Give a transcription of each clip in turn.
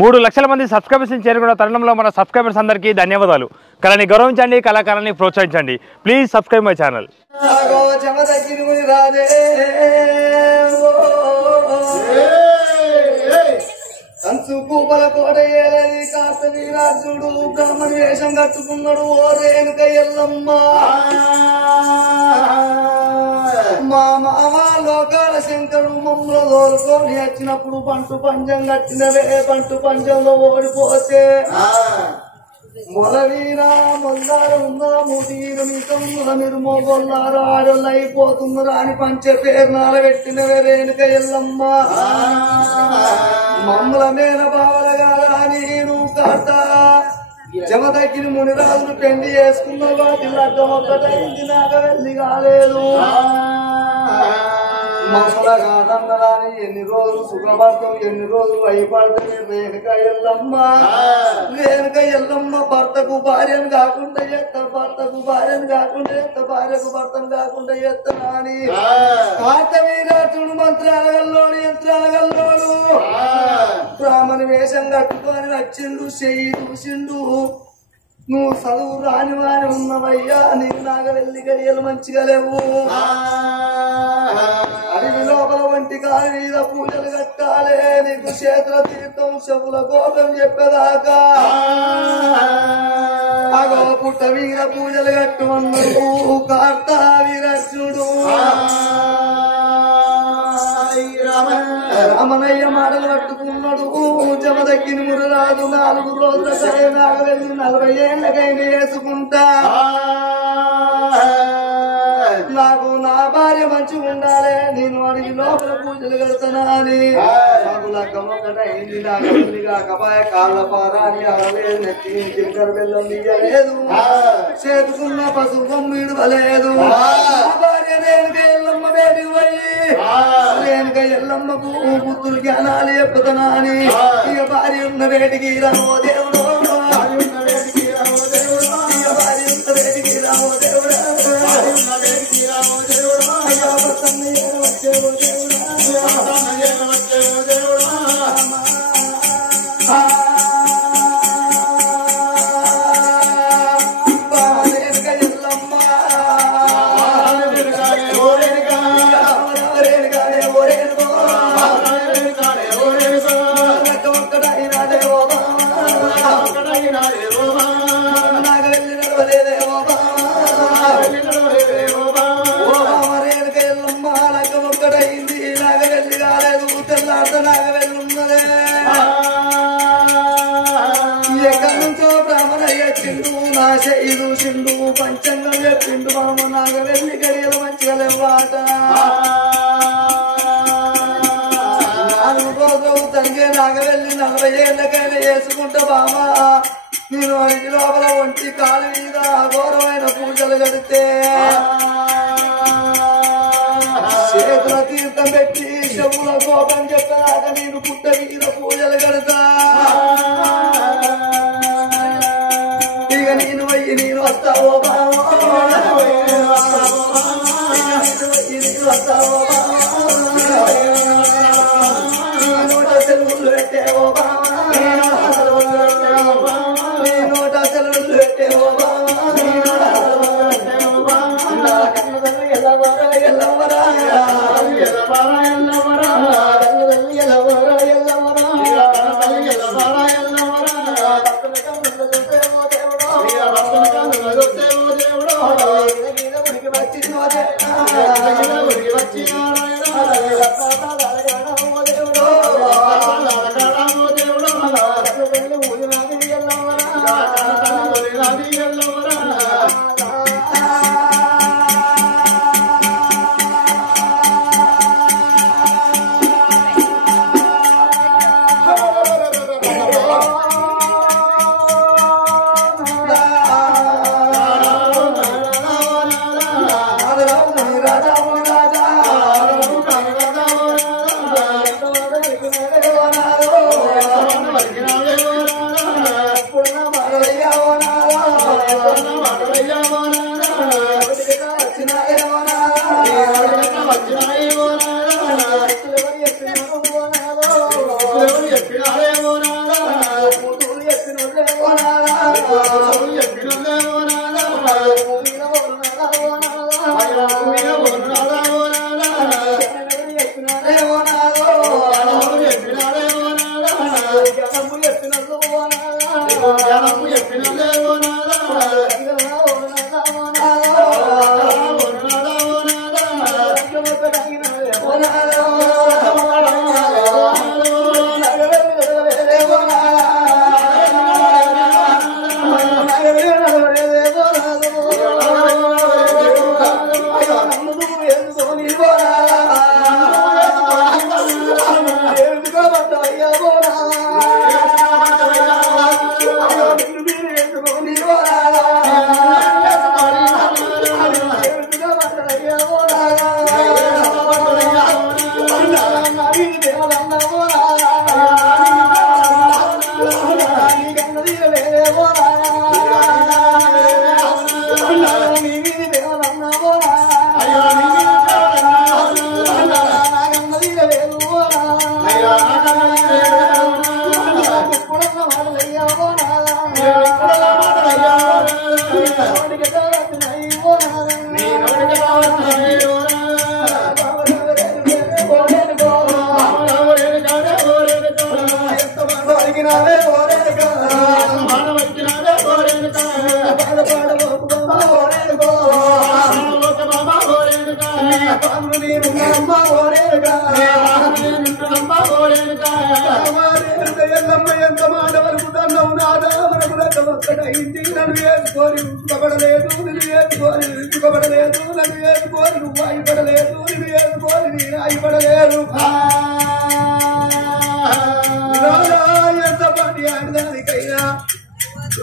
3 లక్షల మంది సబ్స్క్రైబర్స్ చేరుకున్న తరుణంలో మన సబ్స్క్రైబర్స్ అందరికీ ధన్యవాదాలు. కళని గౌరవించండి, కళాకారాన్ని ప్రోత్సహించండి. Please subscribe my channel. కంచుకు బలకోట ఏలని కాస్త వీరాజుడు బ్రాహ్మణ వేషం కట్టుకున్నాడు. ఓ రేణుక ఎల్లమ్మ మా మామ లోకాల శంకరు మమ్మల్ని దోలుకొని వచ్చినప్పుడు పంటు పంజం కట్టినవే. పంటు పంజంలో ఓడిపోతే మొలవీరా మొల్లారు ఉందా ముటీరు మితమ్ముల మీరు మొగొల్లారు ఆడోళ్ళు అయిపోతున్నారు అని పంచే పేరు నాలబెట్టినవే రేణుక ఎల్లమ్మ. మమ్మల మేన బావలగా నీరు కాట జమ తగ్గిన మునిరాజులు పెండి చేసుకున్న వాటి లగ్గం ఒక్కటైంది నాకు వెళ్ళి కాలేదు. మమ్మల కాదన్నదాని ఎన్ని రోజులు సుఖపడతాం, ఎన్ని రోజులు భయపడతాం. రేణుక ఎల్లమ్మ రేణుక ఎల్లమ్మ భర్తకు భార్యను కాకుండా ఎత్త, భర్తకు భార్యను కాకుండా ఎత్త, భార్యకు భర్తను కాకుండా ఎత్తనా అని కార్తవీరాజుడు మంత్రాల గల్లోడు యంత్రాల గల్లోడు బ్రాహ్మణ వేషం కట్టుకొని వచ్చిండు. చెయ్యి చూసిండు. నువ్వు చదువు రాని వారి ఉన్నవయ్యా, నీకు నాగ వెళ్ళి గడియలు మంచిగా లేవు. అడవి లోపల వంటి కాలి మీద పూజలు కట్టాలే. నీకు క్షేత్ర తీర్థం శవుల కోపం చెప్పేదాకా అగో పుట్ట మీద పూజలు కట్టుమన్నాడు కార్తా వీరచుడు. రామనయ్య మాటలు పట్టుకున్నాడు. జమ దక్కిన మురరాదు 4 రోజుల నాగవెళ్ళి 40 ఏళ్ళకైనా వేసుకుంటా. నాకు నా భార్య మంచిగా ఉండాలి, నేను అడిగి లోపల పూజలు కడతానా అని నాకు లగ్గం ఒకటైంది. నాగవెళ్ళి కాకపాయ కాళ్ళ పారాని అడలేదు, నెత్తి చిలకర బెల్లం తీయలేదు, చేతుకున్న పసుపు బొమ్మిడు వలేదు. భార్య రేణుక ఎల్లమ్మ బేటికి పోయి రేణుక ఎల్లమ్మకు పుత్రులు జ్ఞానాలు చెప్పుతానా అని ఇక భార్య ఉన్న వేటికి రామో దేవుడు, భార్య ఉన్న వేటికి రామో దేవుడు, ఇక భార్య ఉన్న వేటికి రామో దేవుడు, భార్య ఉన్న వేటికి రామో దేవుడు, వచ్చేవో దేవుడా, వచ్చేవో దేవుడా. చూసిండు పంచంగం చెప్పిండు. మామ నాగ వెళ్ళి గడియలు మంచిగా లేవాట. 4 రోజులు తంగే నాగ వెళ్ళి 40 ఏళ్ళకైనా వేసుకుంటా బామ. నేను అడిగి లోపల ఒంటి కాలు మీద ఘోరమైన పూజలు కడితే చేతుల తీర్థం పెట్టి శవుల కోపం చెప్పదాకా నేను పుట్ట మీద పూజలు కడతా. ఇక నేను వయ్యి నేను వస్తావో బావో, నేను వస్తావో నోట సెలవులు పెట్టేవో బావా, నోట సెలవులు పెట్టేవో బావా. ఎల్లవరా ఎల్లవరా కూతురు చెప్పినోళ్ళే ఓ నాదా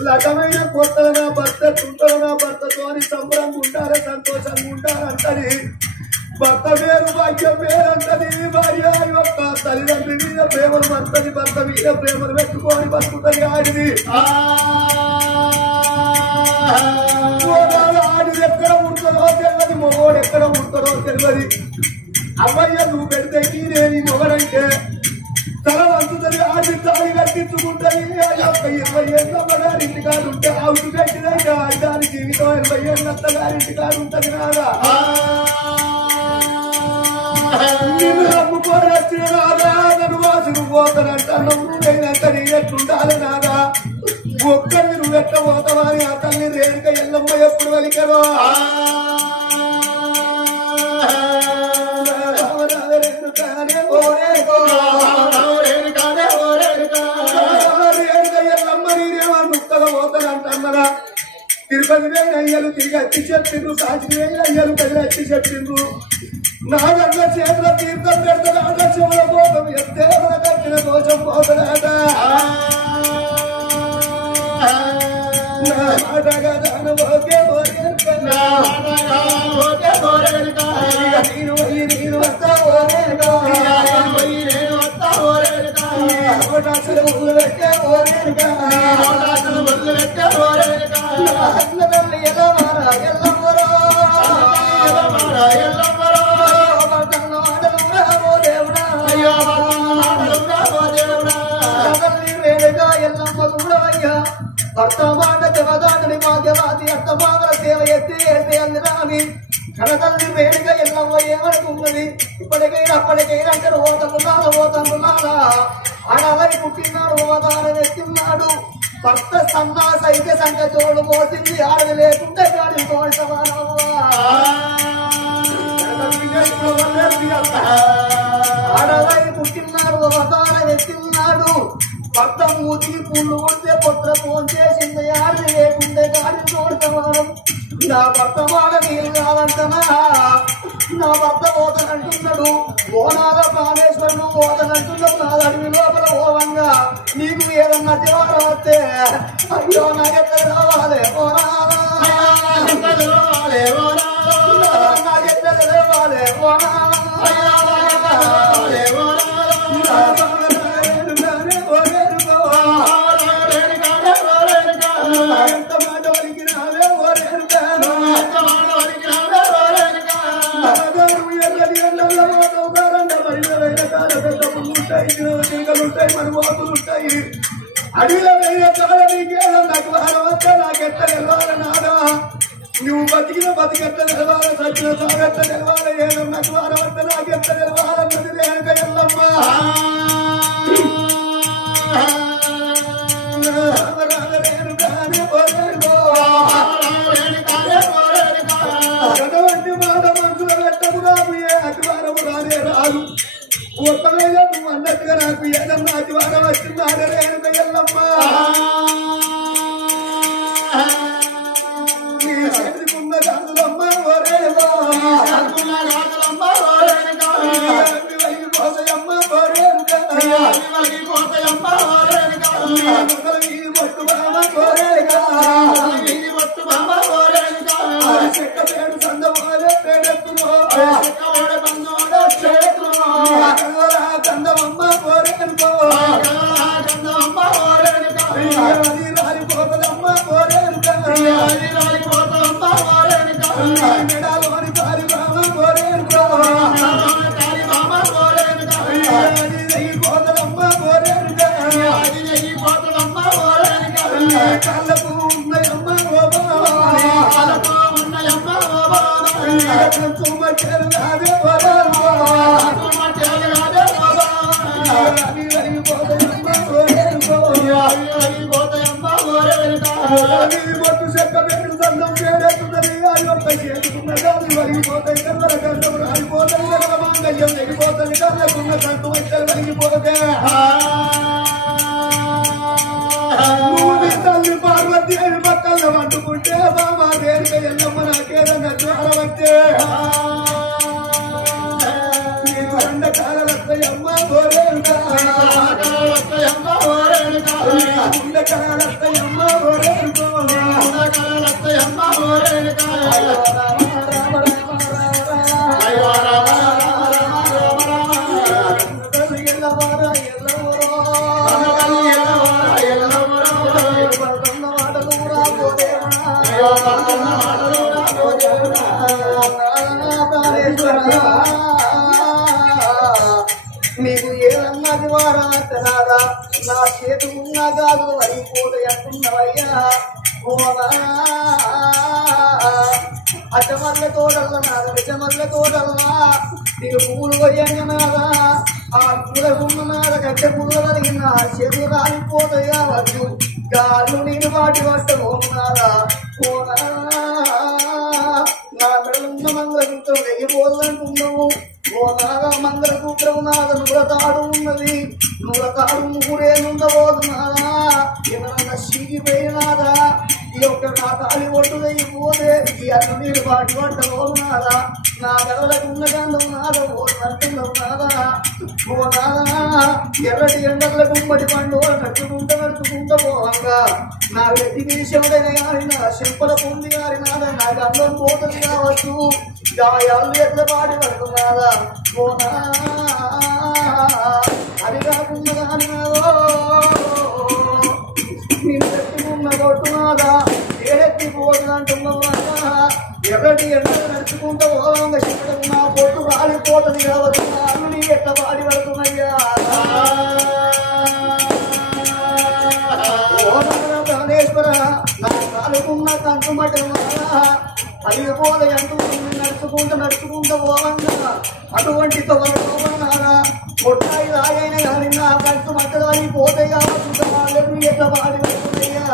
లటమైన కొత్తగా భర్త తుంటగా భర్తతోని సంబరంగా ఉంటారు సంతోషంగా ఉంటారంటది భర్త వేరు భాగ్యం వేరంటది భార్య యొక్క తల్లిదండ్రి మీద ప్రేమను భర్తని భర్త మీద ప్రేమను పెట్టుకొని బతుకుతుంది ఆడిది ఆడిది ఎక్కడ ఉంటుందో తెలియదు మొగోడు ఎక్కడ ఉంటుందో తెలియదు అమ్మయ్య నువ్వు పెడితే కీరేని మొగడంటే తల వంతుతుంది ఆడి తాళి కట్టించుకుంటుంది ఆ యొక్క 20 ఏళ్ళ అమ్మగారింటి కాదు ఉంటే ఆవుకు పెట్టినాక దాని జీవితం 80 ఏళ్ళ అత్తగారింటి కాదు ఉంటుంది నాదా నిన్ను నమ్ముకొని వచ్చిన నాదా నన్ను వాసుకు పోతానంటాను నువ్వైనంత నీ ఎట్లుండాలి నాదా ఒక్కరిని నువ్వు ఎట్ట పోతావా అని ఆ తల్లి రేణుక ఎల్లమ్మ ఎప్పుడు వలికదో తిరుపతి వేలు అయ్యలు తిరిగి వచ్చి చెప్పిండ్రు కాశీ వేలు అయ్యలు కదిలి వచ్చి చెప్పిండ్రు నా దగ్గర చేతుల తీర్థం పెడతాడు ఆట చెవుల పోతం ఎత్తే కట్టిన దోషం పోతాడట ఆటగా దాని ఓకే నేను వస్తా పెట్టే భర్త మాట జమదాటని మాధ్యమాది అత్తమామల సేవ ఎత్తి ఎత్తి అందిరాని కడతల్లి వేడిగా ఎల్లమ్మ ఏమనుకున్నది ఇప్పటికైనా అప్పటికైనా అంటే ఓతనున్నాడా ఆడవరి పుట్టినాడు ఓదానం ఎత్తున్నాడు భర్త సన్నాస అయితే సంఖ తోడు పోసింది ఆడది లేకుంటే గాడి తోడి ఆడవరి పుట్టినాడు ఓదానం ఎత్తున్నాడు భర్త మూతికి పుల్లు కొడితే పొట్ల ఫోన్ చేసింది ఆడది లేకుంటే గాడి తోడి సమానం నా భర్త మాట నీరు కాదంటనా నా భర్త పోతనంటున్నాడు ఓనాద ప్రాణేశ్వరుడు పోతనంటున్నాడు నా అడవి లోపల ఓవంగా నీకు ఏదన్నా దేవర వస్తే అయ్యో నాకెక్కడ రావాలి నాకెక్కడ లేవాలి ఎంత మాట వలికి రావే ఉంటాయి మన వాకులు ఉంటాయి అడవిలో వెయ్యి కాడ నీకేదో నాకు వస్తే నాకెట్ట నిలవాలన్నాడా నువ్వు బతికిన బతికెట్ట నిలవాలి సచ్చిన సాగెట్ట నిలవాలి ఏదో నాకు వస్తే నాకెట్ట నిలవాలన్నది రేణుక ఎల్లమ్మ అటువంటి మాట మనసులో పెట్టకు నాకు ఏ అతివారము రానే రాదు ఒకవేళ నువ్వు అన్నట్టుగా నాకు ఏదన్నా అతివారం వచ్చిందానే రేణుక ఎల్లమ్మ నీ చేతికున్న గంగులమ్మ ఓరేవా పోతాయమ్మ ఓరేనుక చెక్క పేరు సందమారే పేడెత్తుమో కందమమ్మ కోరేనుకో రాలిపోతదమ్మ కోరేనుక మెడాలోని కాలిబామ కోరేనుకో పోతదమ్మ కోరేనుక కళ్ళకు ఉన్నాయమ్మ తుమ్మచేరు రాదే పొట్టు చెక్క పెట్టు సందం చేడుతున్నది ఆ యొక్క చేతుకున్న గాలి వరిగిపోతాయి కర్మల కంఠం రాలిపోతాయి మాంగళ్యం ఎగిపోతుంది కళ్ళకున్న కంఠం ఇద్దరు వరిగిపోతే తల్లి పార్వతి అని పక్కన వండుకుంటే బాబా దేనిక ఎల్లమ్మ నాకేదన్నా జ్వర వస్తే నేను అండకాలత్తయ్యమ్మ గోరేనుకా ఉండకాలత్తయ్యమ్మ గోరేనుకో నీకు ఏదన్నది వారాదా నా చేతు ఉన్న గాలు అయిపోతాయి అంటున్నవయ్యా అచ్చమల్ల తోడల్ల నాద విషమల్ల తోడల్లా నీకు పూలు పోయంగా నాదా ఆ పూలకున్న నాద గట్టె పూలు కలిగిన చెరువు రాలిపోతాయి కావచ్చు గాలు నేను వాటి పట్టను నాదా నా మెడలున్న మంగళసూత్రం వెయ్యిపోదంటున్నావు ఓ నాగా మంగళసూత్రం నాద నువ్వులతాడు ఉన్నది నువ్వులతాడు ముగ్గురే నుండబోదు నాదా ఏమన్నా సిగిపోయినాదా ఈ యొక్క నా తాళి ఒట్టు వెయ్యిపోతే ఈ అన్న నీరు వాటి పట్టబోదు నాదా నా గడవలకు ఉన్న గంధం నాద ఓ నడుతున్నావు నాదా ఓ నాదా ఎర్రటి ఎండల గుమ్మడి పండు నడుచుకుంటూ పోవంగా నా వ్యక్తి విషయమైన గారి నా శంపల పొంది గారి నాద నా గంధం పోతుంది కావచ్చు గాయాలు ఎట్ల పాడి పడుతున్నాదా ఓ అది కాకుండా కానీ నేను పెట్టుకున్న కొట్టున్నాదా ఏడెత్తిపోతుందంటున్నావా ఎర్రటి ఎండలు నడుచుకుంటూ పోవంగా శివుడు నా పొట్టు రాలిపోతుంది కావచ్చు నా అల్లుడి ఎట్లా పాడి పడుతున్నాయ్యా ప్రాణేశ్వర నా కాలుకున్న కంటు మటమారా అడిగిపోలే అంటూ నడుచుకుంటూ పోవంగా అటువంటి తోనారా కొట్టాయి రాయైన కానీ నా కంటు మట్టలు అయిపోతే కావచ్చు వాళ్ళని ఎట్లా పాడి పడుతున్నాయ్యా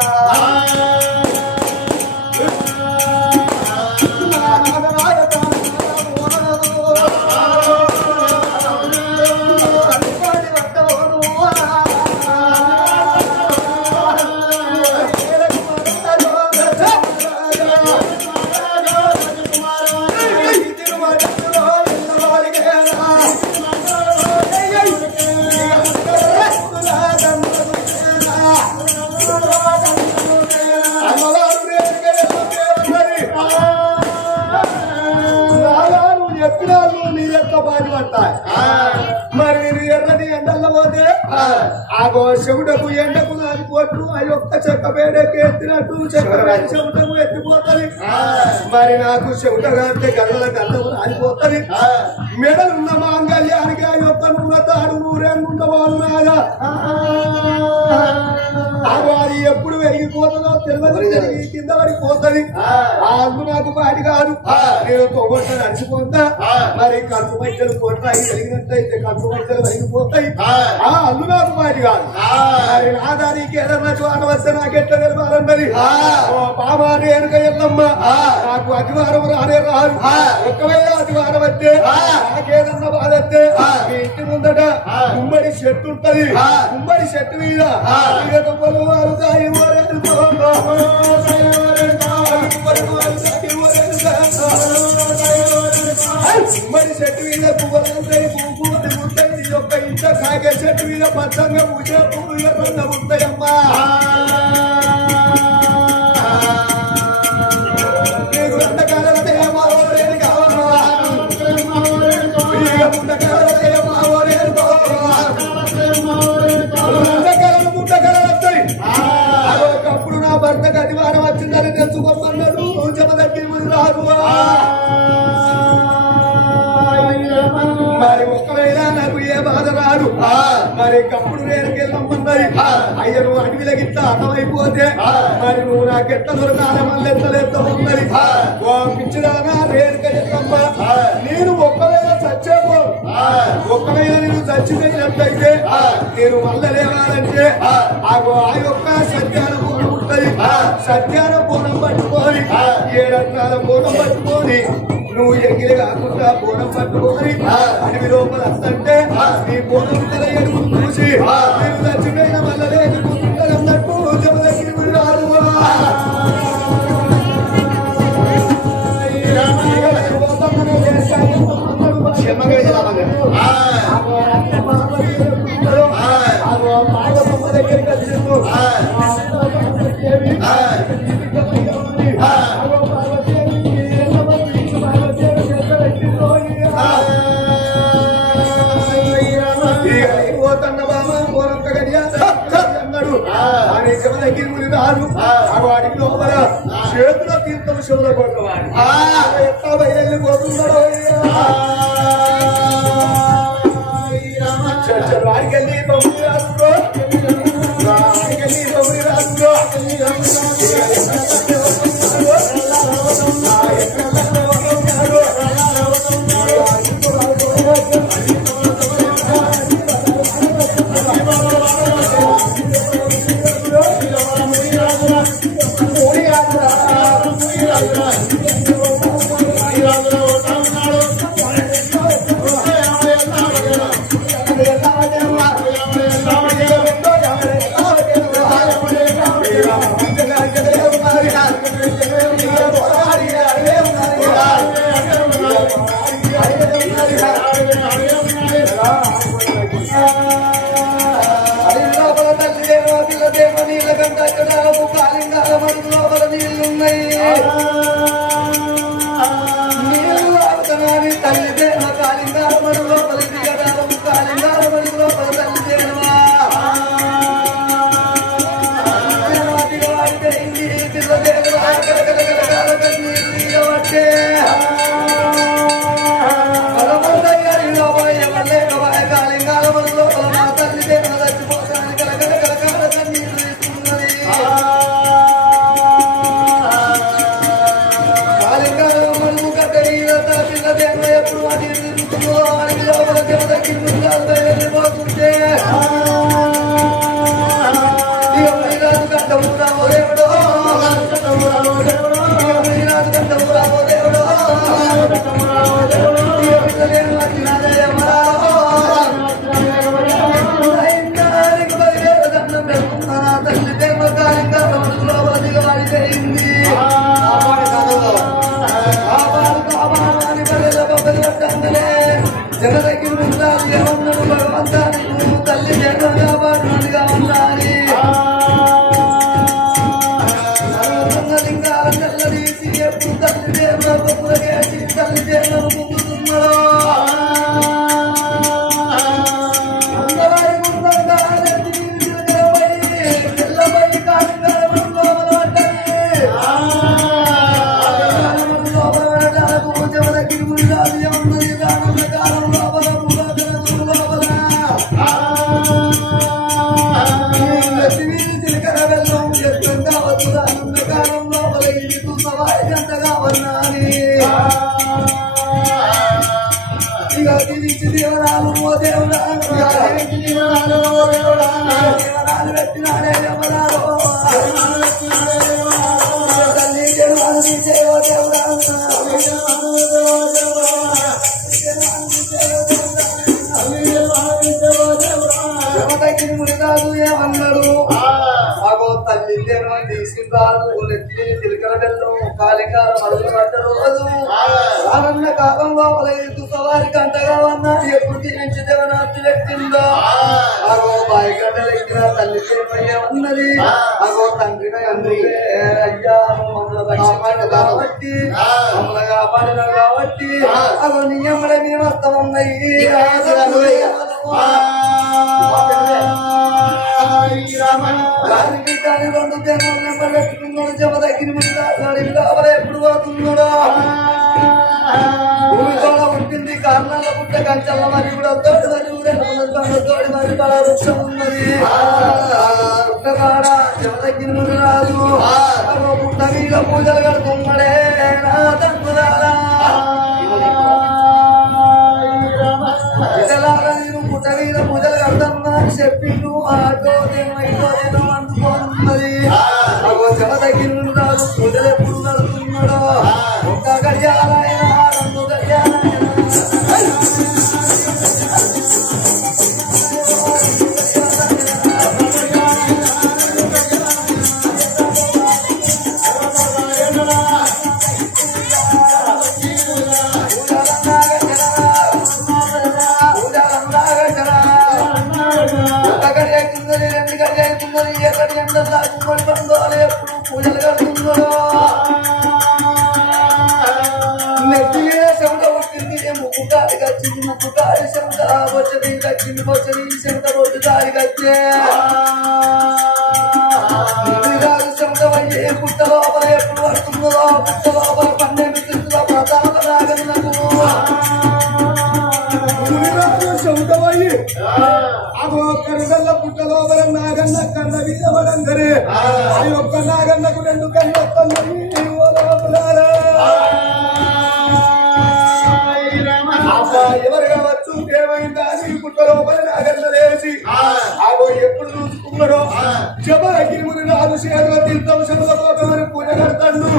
మరి నేను ఎర్రని ఎండల్లో పోతే ఆగో చెవుడకు ఎండకు నానిపోట్టు ఆ యొక్క చెక్క పేడకి ఎత్తినట్టు చెక్క చెవుటకు ఎత్తిపోతుంది మరి నాకు చెవుటగా అంటే గడల గంటకు నానిపోతుంది మెడలున్న మాంగళ్యానికి ఆ యొక్క నూనె తాడు నూరేళ్ళుండవాళ్ళు నాగా ఎప్పుడు వెలిగిపోతుందో తెలియదు కింద పడిపోతుంది ఆ అల్లు నాకు పాటి కాదు నేను తోగొట్ట నడిచిపోతా మరి కలుపు మధ్యలు పోతాయి వెలిగినట్టయితే కలుపు మధ్యలు వెలిగిపోతాయి ఆ అల్లు నాకు పాటి కాదు మరి నా దానికి ఏదన్నా జ్వాన వస్తే నాకెట్లా నిలవాలన్నది బాబా రేణుక ఎల్లమ్మ నాకు అతివారం రానే రాదు ఒకవేళ అతివారం వస్తే నాకేదన్నా బాధ వస్తే మీ ఇంటి ముందట గుమ్మడి చెట్టు ఉంటది గుమ్మడి చెట్టు మీద గుమ్మడి చెట్టు మీద పువ్వులంతాయి పువ్వు ఉంటాయి యొక్క ఇంట కాగే చెట్టు మీద పచ్చంగా పూజ పువ్వు ఎర్రగా ఉంటాయమ్మా నీకు ఎంతకాలం మావోరేది కావాలా ఒకప్పుడు నా భర్తకు అధివారం వచ్చిందని తెలుసుకోమన్నాడు జమదగ్గి రాదు మరి ఒకవేళ నాకు ఏ బాధ రాదు మరి కప్పుడు రేణుకెళ్ళమ్మన్నది అయ్య నువ్వు అడవిలో గిట్ట అర్థమైపోతే మరి నువ్వు నాకెట్ట దొరకాల మళ్ళెత్తలేస్త ఉన్నది ఓ పిచ్చిదానా రేణుక ఎల్లమ్మ నేను ఒకవేళ చచ్చేపో ఒకవేళ నేను చచ్చిపోయినట్లయితే నేను మళ్ళీ లేవాలంటే ఆ యొక్క సత్యాన పూర్ణం ఉంటది సత్యాన పూర్ణం పట్టుకొని 7 రత్నాల పూర్ణం పట్టుకొని నువ్వు ఎగిరి కాకుండా పూర్ణం పట్టుకొని అడవి లోపల వస్తుంటే నీ పూర్ణం తల ఎడుగు చూసి నేను చచ్చిపోయిన మళ్ళీ లేకుంటారు అన్నట్టు జమదగ్గి రాదు దగ్గరికి వచ్చిండు పోతన్న బామ పోరంత గడియా అన్నాడు అని జమదగ్గి రాదు వాడికి లోపల చేతుల తీర్థం శివుల కొట్టవాడు ఎట్లా బయలుపోతున్నాడు వాడికెళ్ళి తొమ్మిది రాసుకో వాడికెళ్ళి తొమ్మిది రాసుకో కాలం లోపల ఇల్లు సవాయి గంటగా ఉన్నాని ఇక తిరిగి దేవరాలు ఓ దేవుడా దేవరాలు పెట్టినాడే దేవరాలు తల్లి దేవరాలు తీసే ఓ దేవుడా జమదగ్గిని మునిరాజు ఏమన్నాడు అగో తల్లి దేవని తీసుకుంటారు నెత్తిని తిలకల బెల్లం కాలికాల మడుగు పడ్డ రోజు రానున్న కాలం లోపల ఎత్తు సవారి గంటగా అన్నాడు ఎప్పుడు తినించి దేవనార్తి పెట్టిందో అగో బాయి గడ్డలెక్కిన తల్లి దేవయ్య ఉన్నది అగో తండ్రి అందుకే అయ్యా మమ్మల్ని రక్షణ కాబట్టి మమ్మల్ని కాపాడిన కాబట్టి అగో నీ అమ్మడే మేము వస్తామన్నాయి రెండు దేవాలయం పెట్టుకున్నాడు జమదగ్గిని ముందు ఎప్పుడు పోతున్నాడు భూమి కూడా ఉంటుంది కారణాల పుట్ట కంచెల మరి కూడా తోడు మరి బల వృక్షం ఉన్నది వృక్షకాడ జమదగ్గిని ముందు రాదు పుట్ట మీద పూజలు కడుతున్నాడే నా తండ్రులారా నేను పుట్ట మీద పూజలు కడతాను చెప్పిండు ఆటో దేనో అనుకోనున్నది అగో జమదగ్గిని రాదు పూజలు ఎప్పుడు నడుతున్నాడో ఒక్క గడియాలైనా రెండు గడియాలైనా ఎక్కడి ఎండలా కుమ్మడి బంధువులు ఎప్పుడు పూజలు కడుతున్నాడో నెత్తిగా చెమట పుట్టింది ముక్కు కాడికి వచ్చింది ముక్కు కాడి చెమట వచ్చని దక్కింది వచ్చని చెమట పొట్టు కాడికి వచ్చే చెమట అయ్యి పుట్ట లోపల ఎప్పుడు పడుతుందో పుట్ట లోపల 12 తిరుగుల ప్రతాప రాగన్నకు చెమటమయ్యి అగో కరుగల్ల పుట్ట లోపల నాగన్న కన్న వీరవడంగరే ఆ యొక్క నాగన్నకు 2 కళ్ళొస్తున్నాయి ఎవరు కావచ్చు ఏమైందా అని పుట్ట లోపల నాగన్న లేచి ఆగో ఎప్పుడు చూసుకున్నాడో జమదగ్గిని ముని రాజు చేతిలో తీర్థం శివకోటమని పూజ కడతాడు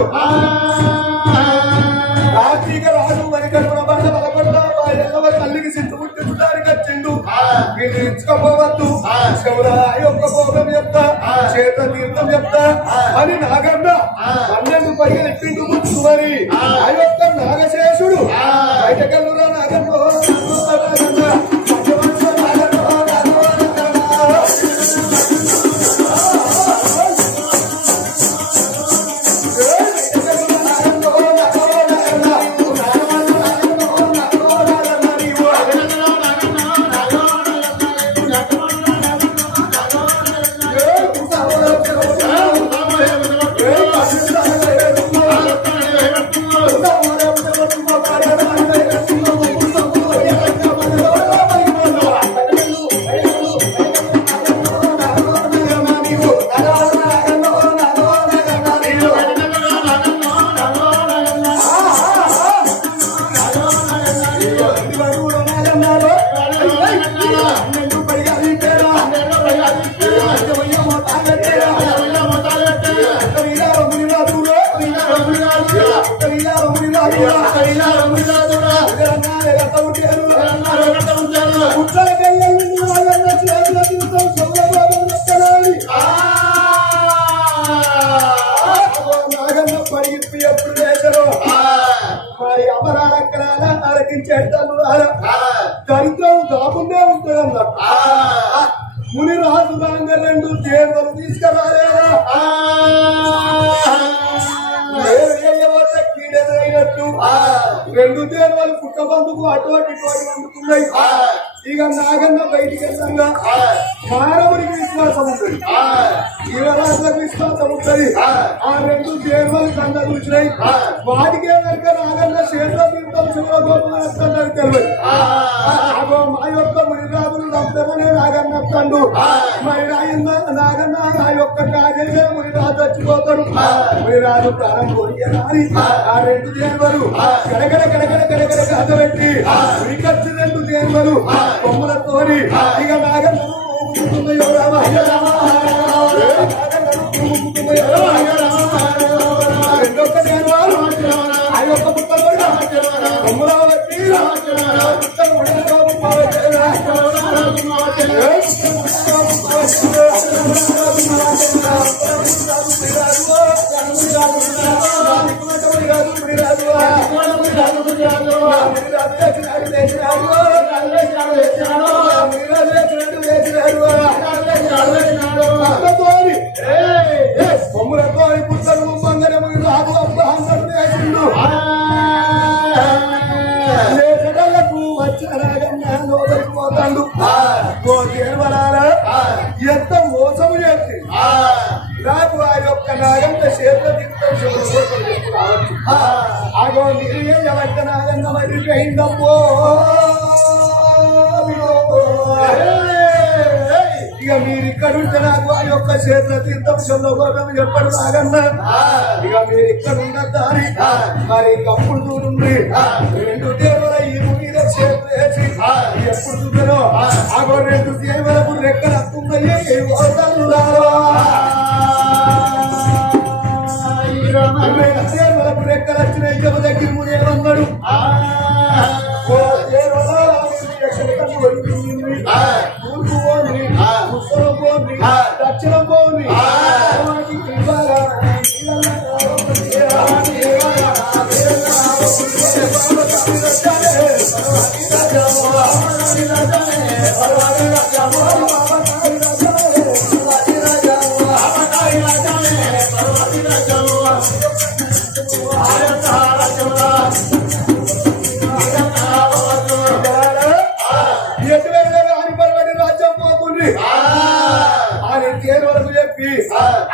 రాత్రిగా రాజు మరి కడుపున బండ బలపడ్డా ఎల్లవరి తల్లికి సింటు పుట్టించడానికి వచ్చిండు వీళ్ళు ఇచ్చుకోపోవద్దు శివుడా యొక్క భోగం చెప్తా చేత తీర్థం చెప్తా అని నాగన్న 12 పైగా ఎప్పిండు ముచ్చుమని ఆ యొక్క నాగశేషుడు బయటకెళ్ళురా నాగన్న దరిద్రం దాపుండే ఉంటుందన్న ముని రాజు రాంగ 2 దేవతలు తీసుకురాలేదా కీడెదురైనట్టు 2 దేవతలు పుట్టబందుకు అటువంటి అందుకున్నాయి ఇక నాగన్న బయటికి వెళ్ళంగా మానవుడికి విశ్వాసం ఉంటుంది జీవరాశులకు విశ్వాసం ఉంటుంది ఆ 2 దేవతలు కంద కూర్చున్నాయి వాటికే కనుక నాగన్న చేతిలో తీర్థం శివగోపులు తెలియదు మా యొక్క మునిరాజులు నమ్మనే నాగన్న తండు మరి నాగన్న ఆ యొక్క కాజేసే మునిరాజు చచ్చిపోతాడు రాజు ప్రాణం పోయాలి ఆ రెండు దేవరు గడగడ గడగడ గడగడ కాదబెట్టి ఉరికచ్చి రెండు దేవరు బొమ్మలతోని ఇక నాగన్నను రెండొక్క దేవారు ఆ యొక్క పుట్టలు బొమ్మల బట్టి బొమ్మలతో పుట్టలు బంగారం రాదు అబ్బాందరు వేసిండు వచ్చిన రాగన్నా లోపలికి పోతాడు ఎంత మోసం చేసి నాకు ఆ యొక్క నాగన్న చేతుల రావచ్చు ఆగో మీరు ఎవరిక నాగన్న మరి పోయిందమ్మో ఇక మీరు ఇక్కడ ఉంటే నాకు ఆ యొక్క చేతుల తీర్థంశంలో పోవడం ఎప్పుడు నాగన్న ఇక మీరు ఇక్కడ ఉండద్దాని మరి అప్పుడు చూడండి రెండు దేవుల ఈ మీద చేతులు వేసి ఎప్పుడు చూసారో ఆగో రెండు దేవులకు రెక్కలు అత్తున్నాయి దేవులకు రెక్కలు వచ్చినాయి జమ దగ్గర మునేమన్నాడు తూర్పు పోని ఉత్తరం పోని దక్షిణం పోని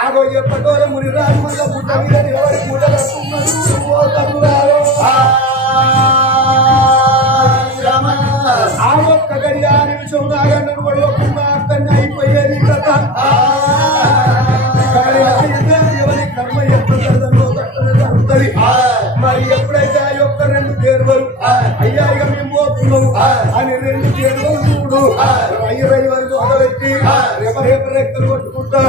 ఆగో ఎప్పటివర ముని రాజు మళ్ళీ పుట్ట మీద నిలబడి పూట ఆ ఒక్క గడి ఆ నిమిషం నాగన్నను కూడా ఒక్క అర్థంగా అయిపోయేది కదా ఎవరి కర్మ ఎప్పుడు జరుగుతుంది మరి ఎప్పుడైతే ఆ యొక్క రెండు దేవరు అయ్యా ఇక మేము పోతున్నాము అని రెండు దేవరు చూడు రై వరకు అడబెట్టి రేప రెక్కలు కొట్టుకుంటా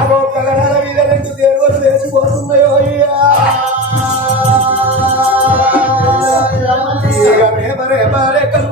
అగో కలనాల మీద రెండు దేవరు వేసిపోతున్నాయో అయ్యా రేప రెక్కలు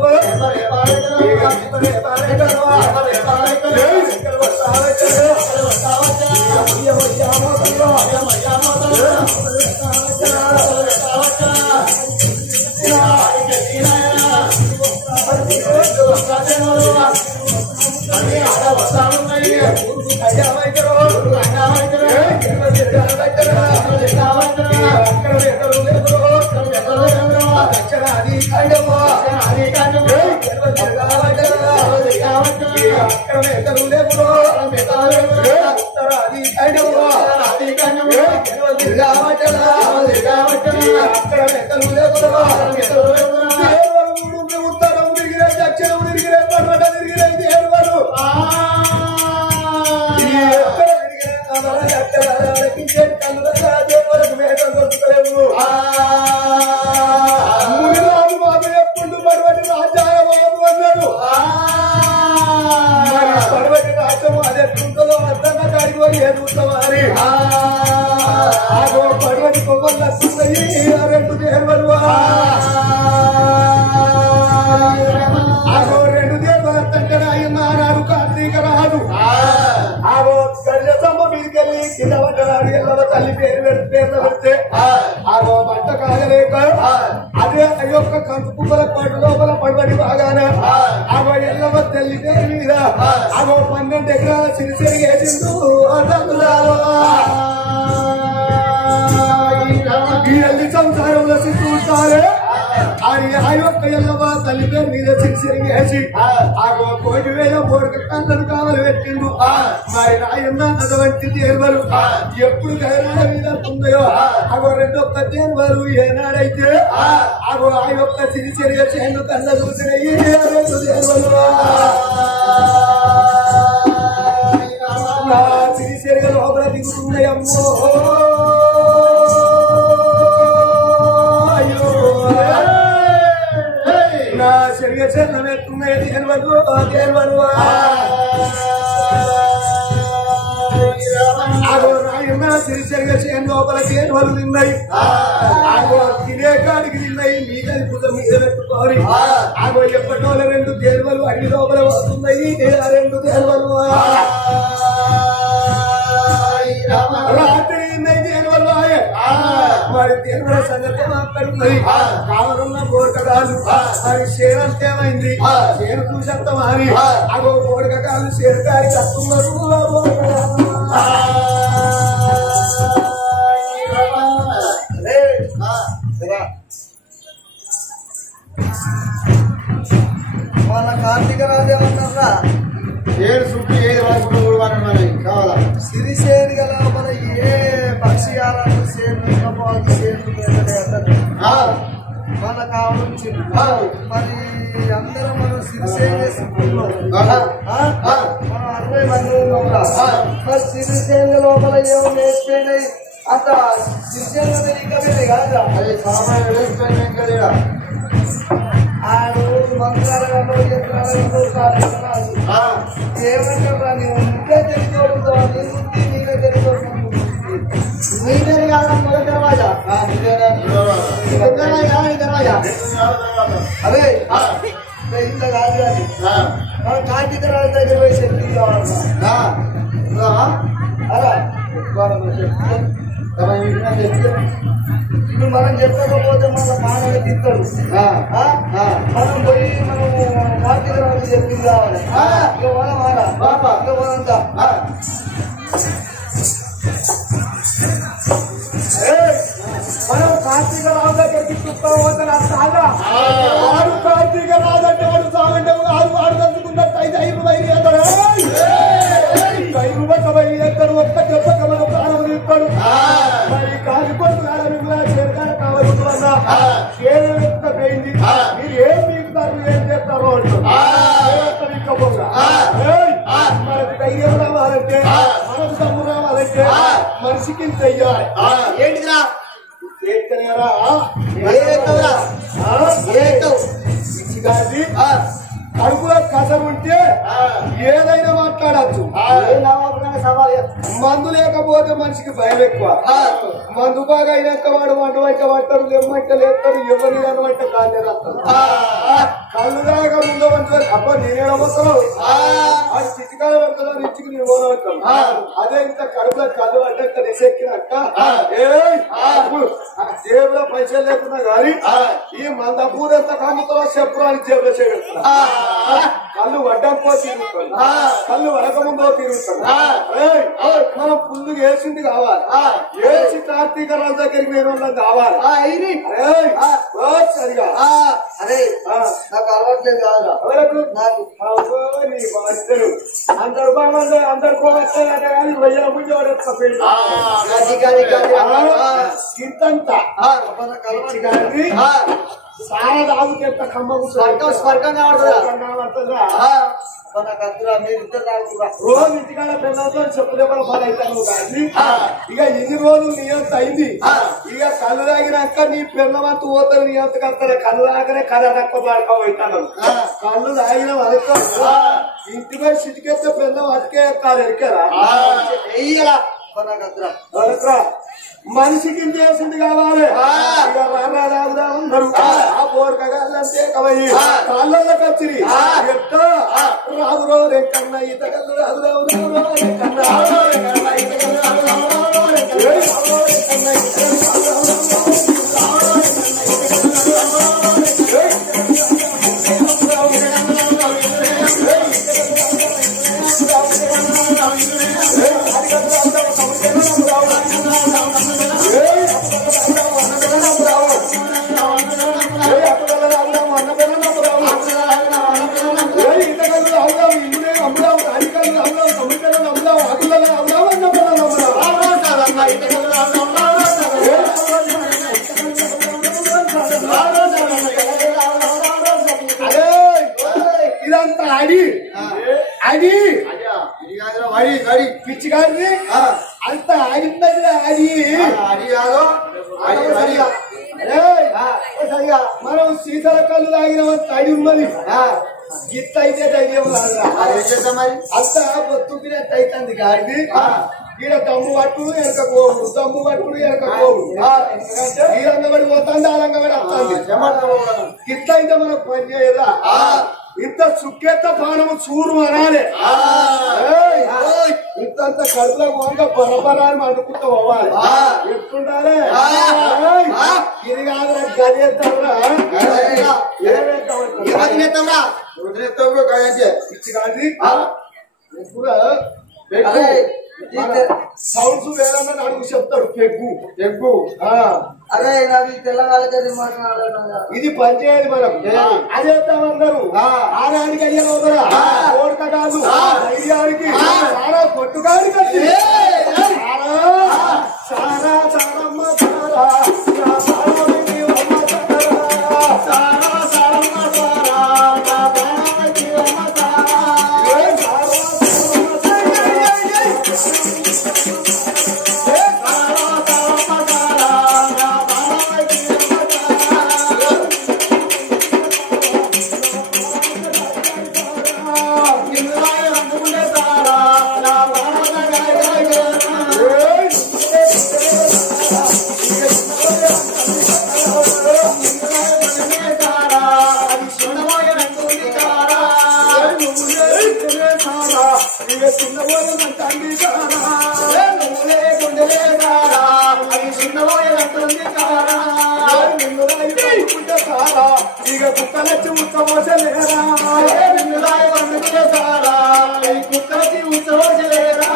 ఉత్తరం తిరిగిరే దక్షిణం తిరిగిరే పర్వట తిరిగిరే దేవరు మునిరాజు బాబు ఎప్పుడు పర్వటి రాజ్యాల బాబు అన్నాడు పర్వటి రాజ్యం అది ఎట్లుంటుందో అర్థంగా కాడిపోయి ఎదుగుతామని ఆగో పర్వటి కొమ్మలు వస్తున్నాయి రెండు దేవరు ఆగో రెండు దేవరు తండ్రి అయ్యింది ఆనాడు కార్తీక రాదు ఆగో గడియమ్మ మీదకెళ్ళి కింద పడ్డరాడు ఎల్లవ తల్లి పేరు పెడితే ఆగో బట్ట కాగలేక అదే యొక్క కంపు కుక్కల పాటు లోపల పడబడి బాగాన ఆగో ఎల్లవ తల్లి పేరు మీద ఆగో 12 ఎకరాల సిరిసిరి వేసిండు ఈ అల్లి సంసారంలో చూస్తారే అని ఆ యొక్క ఎల్లవ తల్లి పేరు మీద సిరిసిరి వేసి ఆగో 1,000 కోడికి కళ్ళను కావాలి పెట్టిండు మరి రాయన్న అటువంటి దేవరు ఎప్పుడు గైరాడ మీద ఉందో అగో రెండొక్క దేవరు ఏనాడైతే అగో ఆ యొక్క సిరిసిరి చేను కళ్ళ చూసినాయి రెండు దేవరు సిరిసిరి సిరిసెరగ లోపల దిగుతున్నాయమ్మో అయ్యో నా సిరిగ చెల్లం ఎత్తున్నాయి దేవరు సిరిసరిగా చేయని లోపల కేవలు తిన్నాయి తినే కాడికి తిన్నాయి మీద భుజం మీద పెట్టుకోవాలి ఆగో ఎప్పటి వాళ్ళ 2 దేవలు అన్ని లోపల వస్తున్నాయి 2 దేవలు రాత్రి తిన్నాయి దేవలు మరి దేవల సంగతి మాట్లాడుతున్నాయి కావరున్న కోరకగాలు మరి శేరంతే ఏమైంది శేరు చూసంత మారి అగో కోరకగాలు శేరకారి కస్తున్నారు వాళ్ళ కార్తీక రాజేమన్నారా ఏడు చుట్టూ ఏడు రాకుండా కావాలా సిరిసేను గల మన ఏ పక్షి ఆరాలు సేను మన కావాల్సి మరి అందరం మనం సిరిసేను మనం 60 మంది మరి సిరిసేను లోపల ఏమో నేర్చుకున్నాయి అంత సిరిసేను ఇంకా కాదా అది సామాన్య వేసుకుని మంత్రాలలో ఏమంటారా నువ్వు ముందే తెలియకూడదు నీవే తెలియకూడదు నీదే కాదా మొదటి దర్వాజా దర్వాజా అదే ఇంత కాదు కానీ మనం కార్తీక రాజు దగ్గర పోయి శక్తి కావాలన్నా అలా ఇప్పుడు మనం చెప్పకపోతే మన మానవ తింటాడు మనం పోయి మనం కార్తీక రాజు చెప్పింది కావాలి మనంతా మనం కార్తీక రాజు దగ్గరికి చూసుకోవద్దు ఆడు కార్తీక రాజు అంటే వాడు సాగంటే ఆడు దంచుకున్నట్టు 5 బయలు ఎత్తాడు ఒక్క దెబ్బక మన ప్రాణం నింపాడు మరి కాలిపడు చేరగానే కావచ్చు అన్న చేరు ఎంత పోయింది మీరు ఏం మీకుతారు ఏం చేస్తారో మనకు ధైర్యం రావాలంటే మనకు దమ్ము రావాలంటే మనిషికి చెయ్యాలి ఏంటిరా కడుపులో కథం ఉంటే ఏదైనా మాట్లాడచ్చు మందు లేకపోతే మనిషికి భయం ఎక్కువ మందు బాగా అయినాక వాడు వంట వంట పడతారు లెమ్మంట లేస్తారు ఎవరిని అనమంట కాళ్ళే రాస్తారు కళ్ళు దాకా ముందు వంటారు అబ్బా నేనేడబోతాను అది చిటికాల పడతాను నిచ్చికి నేను పోనవుతాను అదే ఇంత కడుపులో కళ్ళు పడ్డాక నిసెక్కినాక జేబులో పైసలు లేకున్నా కానీ ఈ మంద పూరెంత కమ్ముతావో చెప్పురాని జేబులో చేయగలుగుతా కళ్ళు వడ్డకో తిరుగుతాడు కళ్ళు వడకముందో తిరుగుతాడు మనం ఫుల్ వేసింది కావాలి వేసి కార్తీక రాజు దగ్గరికి నేను కావాలి సరిగా అరే నాకు అలవాట్లేదు కాదు నాకు నీ బాధ్యతలు అందరు బాగుంది అందరు పోవట్లేదు కానీ 1000 ముందు ఇంతంతా సారా తాగుతా కమ్మకు స్వర్గం కావడుతుందా మీరు రోజు ఇంటికాడ పిల్లలతో చెప్పులేపల బాగా అవుతాను కానీ ఇక ఎన్ని రోజులు నీ అంత అయింది ఇక కళ్ళు తాగినాక నీ పిల్లమంత పోతారు నీ అంత కడతారు కళ్ళు తాగనే కథ తక్కువ పాడుకోవుతాను కళ్ళు తాగిన వరకు ఇంటిపై సిటికెత్తే పిల్లం అతికే ఎక్కాలి ఎరికారా మనిషికి చేసింది కావాలి ఇక రాదా ఉన్నారు ఆ పోరకగాళ్ళంతే కవయి కాళ్ళకి వచ్చింది ఎట్టా రాదు రోజు ఎక్కన్నా ఈత కళ్ళు రాదు పిచ్చిగాడిని అంత ఆగిందని అది మనం శీతల కళ్ళు తాగిన తడి ఉన్నది గిత్త అయితే ధైర్యం అంత బొత్తుకునేట్టు అవుతుంది గాడిది ఈడ దమ్ము పట్టుడు వెనక కోవుడు దమ్ము పట్టుడు వెనక కోవుడు ఈ రంగబడి పోతాండి ఆ రంగబడి వస్తుంది గిత్త అయితే మనకు పని చేయదా ఇంత చుక్కెత్త పానము చూరు అనాలి ఇంతంత కడుపులో పోక బరబరాన్ని అనుకుంటూ పోవాలి ఎట్టుండాలి ఇది కాదు గదేస్తావురా పిచ్చి కాదు సౌండ్స్ వేరన్నా అడుగు చెప్తాడు పెగ్గు అరే నాకు తెలంగాణ మాట్లాడాలి ఇది పనిచేయాలి మనం అదేస్తామన్నారు ఆనాడికి అడిగిన కోడక కాదు ధైర్యానికి చాలా కొట్టుకాడి కట్టి సారా సారమ్మ సారా ఇక కుక్కలచ్చి ఉత్సవోసలేరా కుక్కలచ్చి ఉత్సవోసలేరా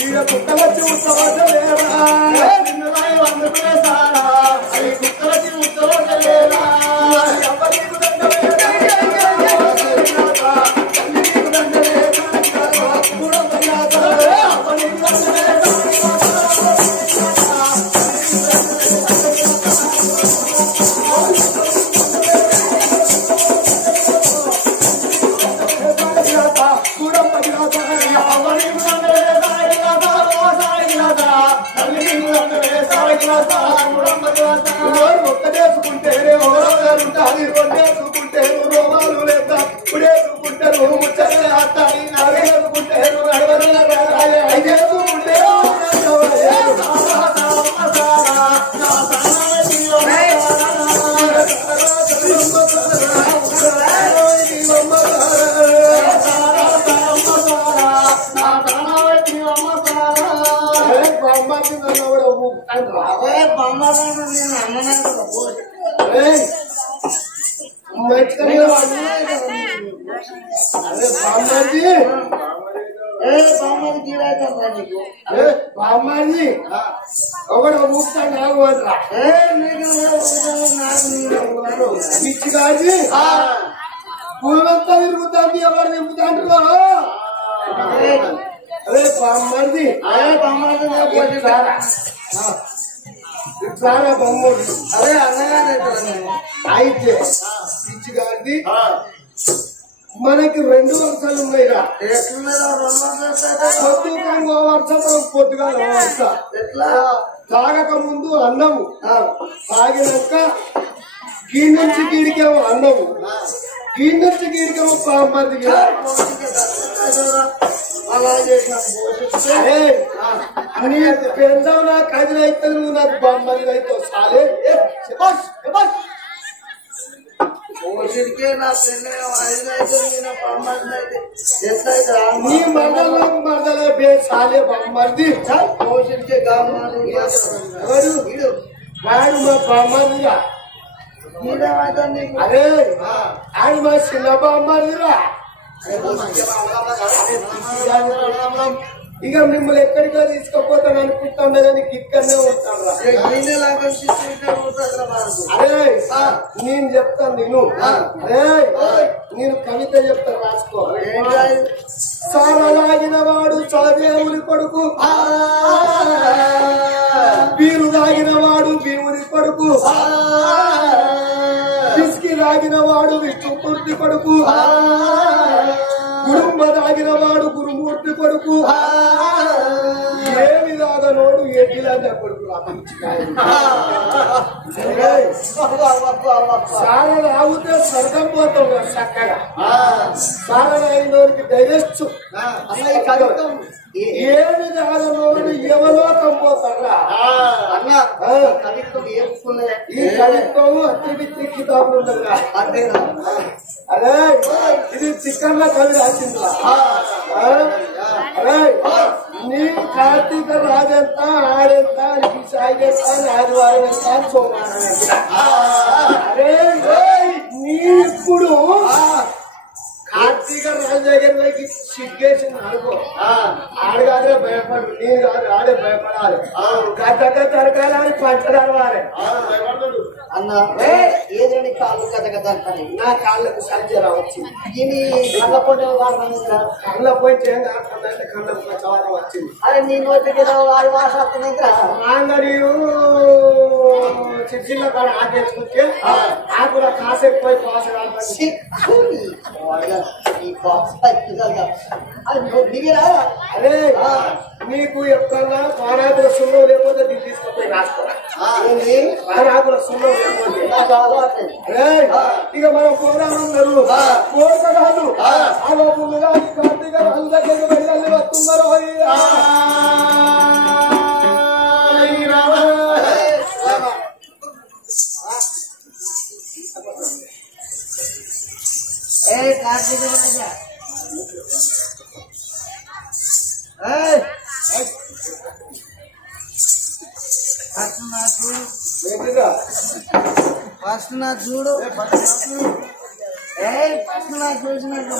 ఇక కుక్కలచ్చి ఉత్సవోసలేరా కుక్కలచ్చి ఉత్సవోసలేరా ఒక్కటేసుకుంటేనే ఉంటారు రెండేసుకుంటే రోమాలు లేదా ఇప్పుడేసుకుంటారు ముచ్చలే అత్తాయి నరేసుకుంటే ఐదేసుకుంటే బామ్మాజీ ఒకడు ఊపుతాడు పిచ్చిగాజీ పూలంతా తిరుగుతాంది ఎవరు నింపుతాండ్రు అదే బామ్మాజీ ఇట్లానా బొమ్మడు అదే అన్నగానే అయితే పిచ్చిగాడిది మనకి 2 వర్షాలు ఉన్నాయిరా పొద్దుగా వర్షం పొద్దుగా వర్ష ఎట్లా తాగక ముందు అన్నము తాగినాక కీ నుంచి కీడికేమో అన్నము కీ నుంచి కీడికేమో బామ్మది అలా చేసిన నీ పెందావు నా కదిలైతే నువ్వు నాకు బామ్మది అయితే సాలే ఓసిరికే నా పెళ్ళి 5 అయితే నేను బామ్మది అయితే ఎట్లయితే నీ మరదలే బే సాలే బామ్మది ఓసిరికే గామాలు ఎవరు వాడు మా బామ్మదిరా మీరేమైతే నీకు అరే ఆయన మా చిన్న బామ్మదిరా ఇక మిమ్మల్ని ఎక్కడికో తీసుకుపోతాను అనుకుంటున్నా కానీ ఇక్కడనే ఉంటాను అరే నేను చెప్తాను నేను కవిత చెప్తాను రాసుకో సారలాగిన వాడు చలదేవుని కొడుకు బీరు తాగిన వాడు భీముని కొడుకు విస్కీ తాగిన వాడు విష్ణుమూర్తి కొడుకు గురుంబ తాగిన వాడు గురుమూర్తి కొడుకు ఏమి దాగనోడు ఎడ్డిలాగా కొడుకు సార రావుతే స్వర్గం పోతాం చక్కగా సార రాయినోడికి డైరెక్ట్ ఏమి దాగనోడు ఎవలోకం పోతారా అన్నా కవిత్వం ఏముకున్నదే ఈ కవిత్వం అత్తి కితాబులు ఉండగా అంతేనా అరే ఇది చిక్కన్ల కవి రాసిందా అరే నీ కార్తీక రాజంత ఆడెంత సాయి ఆదివారం ఎంత సోమవారం అరే నీ ఇప్పుడు కార్తీక రాజు దగ్గర సిగ్గేసి అనుకో ఆడగానే భయపడు నీ కాదు ఆడే భయపడాలి గడ్డ తరగాలి పంచడాలి వారే అన్న ఏదండి కాళ్ళు కథ కదా అంటాను నా కాళ్ళకు సర్జరీ వచ్చింది ఇది కళ్ళ పొండే కళ్ళ పోయి ఏం కాకుండా కళ్ళకు చాలా వచ్చింది అరే నీ నోటికి వారి భాష వస్తున్నాయిరా ఆంగరీరు చిన్న కాడ ఆకేసుకుంటే ఆకుల కాసేపు పాస్ అరే నీకు ఎప్పుడన్నా పానాకుల సున్నం లేకపోతే దీన్ని తీసుకుపోయి రాసుకోరా పానాకుల సున్నం లేకపోతే ఇక మనం పోరాడున్నారు కోరుకరాదు అలా ముందుగా కార్తీక రాజు దగ్గరికి వెళ్ళాలి వస్తున్నారు కార్తీక రాజా ఫస్ట్ నా చూడు ఫస్ట్ నా చూసినట్టు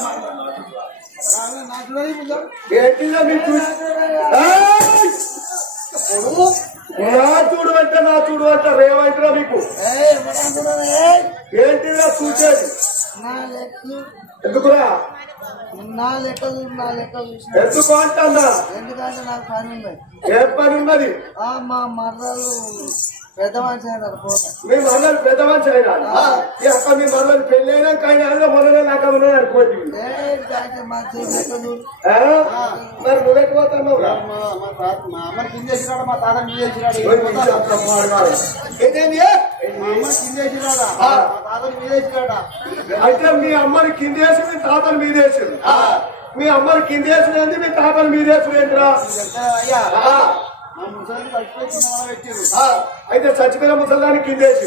చూడు అంటే రేవంటరా మీకు ఏంటిరా చూసేది ఎందుకురా నా లెక్క చూసిన ఎందుకు అంటా ఎందుకంటే నాకు పని ఉన్నది ఏ పని ఉన్నది మా మర్రాలు పెద్ద మనిషి అయినారు పోతా మీ మరలు పెద్ద మనిషి అయినా అక్క మీ మరలు పెళ్లి అయినాక అయినా మొన్న నాకు ఉన్నది అనుకోండి మా లెక్క చూడు మరి నువ్వెట్టు పోతున్నావు మా అమ్మ కింద వేసినాడు మా తాత మీద వేసినాడు మా అమ్మ కింద వేసినాడా మా తాతని మీద వేసినాడా అయితే మీ అమ్మని కిందేసి మీ తాతని మీదేసింది మీ అమ్మని కిందేసినది మీ తాతని మీదేసిరేంద్రా అయితే చచ్చిపోయిన ముసలాన్ని కిందేసి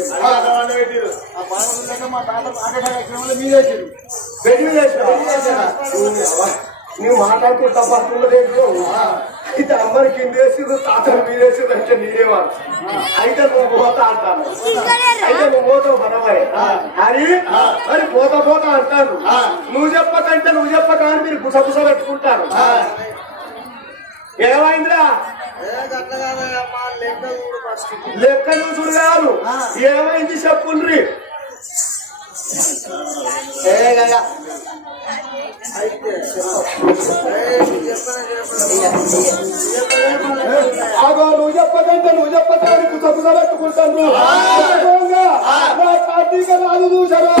మా తాత మీదేసాడు పెళ్లి నువ్వు మాట్లాడుతూ తప్పకుండా అయితే అమ్మని కిందేసి తాతని మీదేసి అంటే నేనేవాడు అయితే నువ్వు పోతా అంటాను అయితే నువ్వు పోతావు మనవాయి అని మరి పోతా అంటాను నువ్వు చెప్పక అని మీరు గుసగుస పెట్టుకుంటారు ఏమైందిరా లెక్క చూసుడు కాదు ఏమైంది చెప్పుండ్రి అదో నువ్వు చెప్పకంటే గుసగుస పెట్టుకుంటాను కార్తీక రాజు చూసారు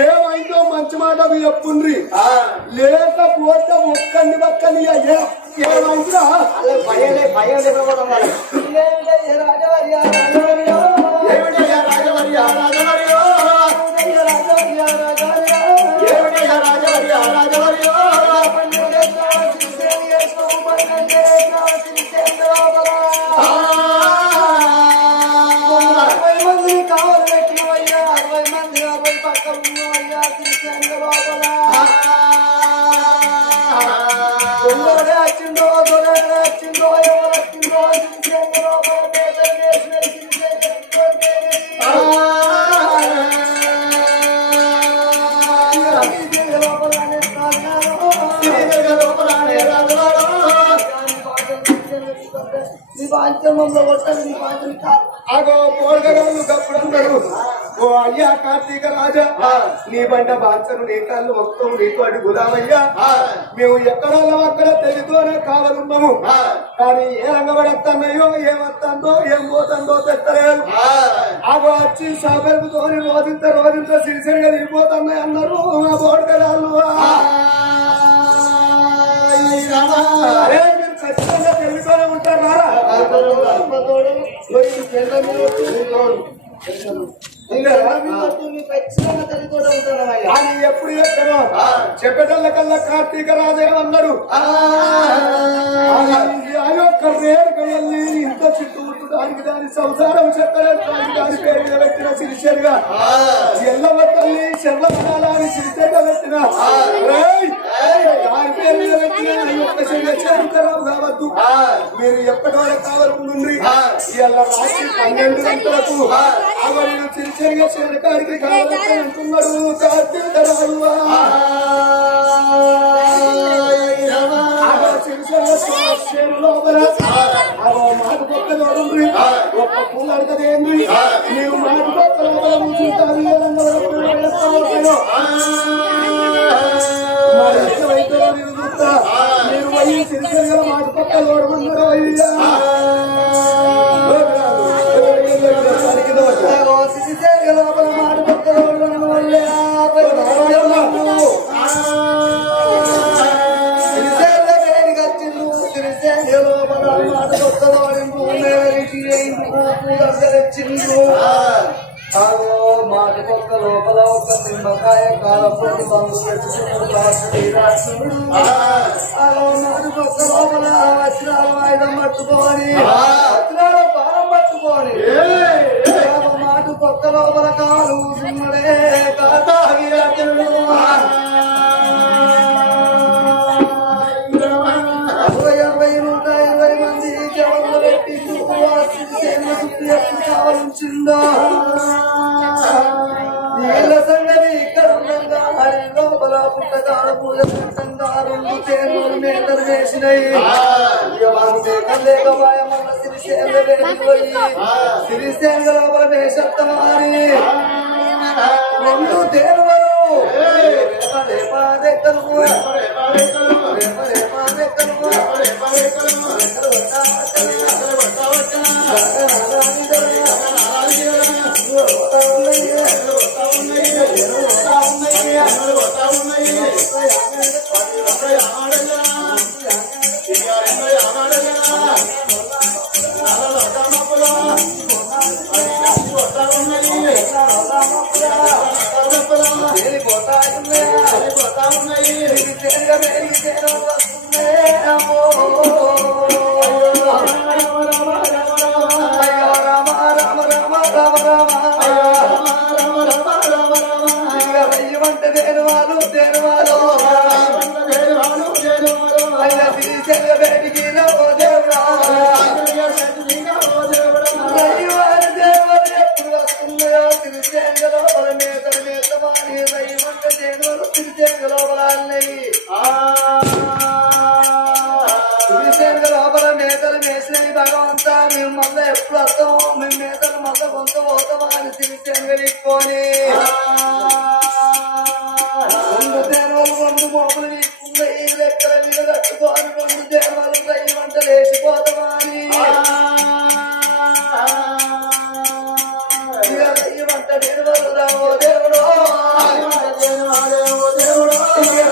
ఏమైందో మంచి మాట చెప్పుండ్రి లేకపోతే ఒక్కని పక్కని ఏమైందిరా మంది అయ్యా శ్రీశైల లోపల దొంగడే వచ్చిందో దొరడే వచ్చిందో ఎవరు వచ్చిందో శ్రీశైల లోపల అగో పోడగలు కప్పుడన్నారు ఓ అయ్యా కార్తీక రాజా నీ బంట బాంచను నీ కళ్ళు మొత్తం నీకు అడుగుదామయ్యా మేము ఎక్కడ అక్కడ తెలితోనే కావాలన్నాము కానీ ఏ రంగబడతాన్నయ్యో ఏమొస్తుందో ఏం పోతుందో తెస్తలేదు అగో వచ్చి సాబెరుతోని రోజంత సిరిసిరిగా తిరిగిపోతున్నాయి అన్నారు ఆ పోడగలు ఖచ్చితంగా తెలుగుతూనే ఉంటారా అని ఎప్పుడు చెప్తారో చెప్పేటల్ల కల్లా కార్తీక రాజయ్య అన్నాడు యొక్క రేరుగా వెళ్ళి ఇంత చుట్టూ దానికి దాని సంసారం చెప్పలేదు దాని పేరు మీద పెట్టిన సిరిసేరుగా ఎల్లవ తల్లి శర్వనాల అని సిరిసేరుగా పెట్టిన దాని పేరు మీద పెట్టిన చేరుకరావు కావద్దు మీరు ఎప్పటి వరకు కావాలనుండి ఇలా రాత్రి 12 గంటలకు అవరు సిరిసేరుగా చేరకాడికి కావాలని అంటున్నాడు కార్తీక రాజు మాకు పక్క చూడండి ఒక్క పూలు అడగదేంది నీవు మాకు పక్క మీరు పోయి సిరిసిరిగా మాకు పక్క చూడమన్నారు అయ్యా సిరిసిరిగా లోపల మాట పక్క చూడమని వల్లే మాట పక్క లోపల ఒక నిమ్మకాయ కాలపొడి బంగు పెట్టుకుని అలా మాట పక్క లోపల వస్త్రాలు ఆయుధం పట్టుకోని వస్త్రాలు పానం పట్టుకోని మాట పక్క లోపల కాలు సుమ్మడే కాతాగిరచుడు 120 మంది జవాన్లు పెట్టి కావాల్సిందా నీళ్ళ సంగతి ఇక్కడ ఉండగా లోపల పుట్టగాడ పూజ పుట్టంగా 2 తేనెలు మేతలు వేసినాయి లేకపాయ మన సిరిసేన పోయి సిరిసేన లోపల వేసత్తమారి 2 తేనెలు భగవంతా మేము మళ్ళీ ఎప్పుడు వస్తామో మేము మేతలు మళ్ళీ కొంత పోతామా అని తిరిగిపోని 2 తేనెలు 2 మోపులు తీసుకున్నాయి లెక్కల మీద కట్టుకోని 2 తేనెలు రయ్యి వంటలు వేసిపోతామా అని రయ్యి వంట తేనెలు రావో దేవుడు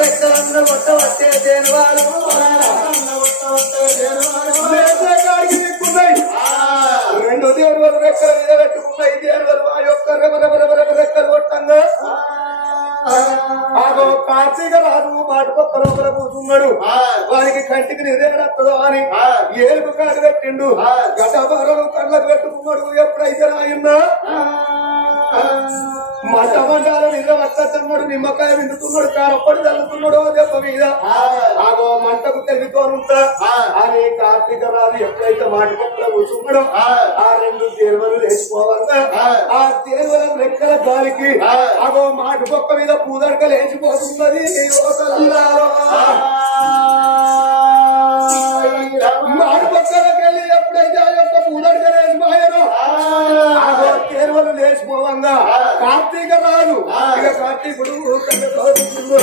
లెక్కలందరూ కొట్ట వచ్చే తేనెవాళ్ళు రెండు దేవుడు రెక్కల మీద పెట్టుకున్నాయి దేవుడు ఆ యొక్క రెక్కలు కొట్టంగా ఆగో కార్తీక రాజు మాట పక్క లోపల కూర్చున్నాడు వారికి కంటికి నిదేనత్తదో అని ఏలుగు కాడు పెట్టిండు గడ్డబారలు కళ్ళకు పెట్టుకున్నాడు ఎప్పుడైతే రాయిందా మటమంటారు నిద్ర వస్తున్నాడు నిమ్మకాయ వింటున్నాడు కారప్పటి తల్లుతున్నాడు దెబ్బ మీద ఆగో మంటకు తెలివితోనుంటా అని కార్తీక రాజు ఎప్పుడైతే మాట పక్కన కూర్చున్నాడో ఆ రెండు దేవలు లేచిపోవాలా ఆ దేవల రెక్కల గాలికి ఆగో మాట పక్క మీద పూదడక లేచిపోతున్నది మాట పక్కనకి వెళ్ళి ఎప్పుడైతే ఆ యొక్క పూదడక లేచిపోయారో ఆగో దేవలు లేచిపోవంగా కార్తీక రాజు ఇక కార్తీకుడు కార్తీకుడు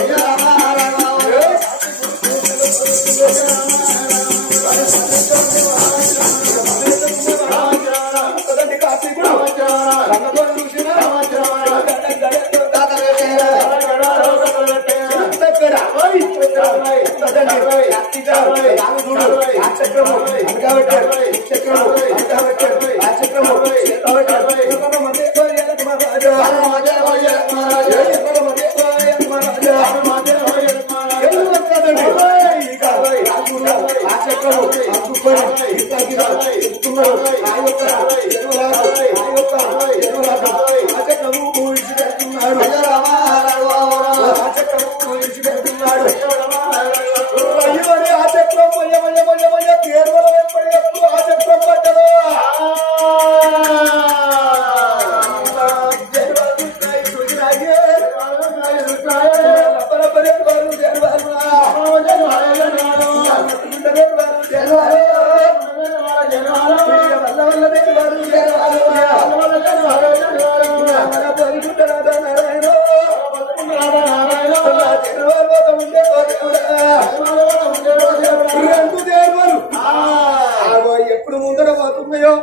ఎప్పుడు ముందర పోతున్నాయో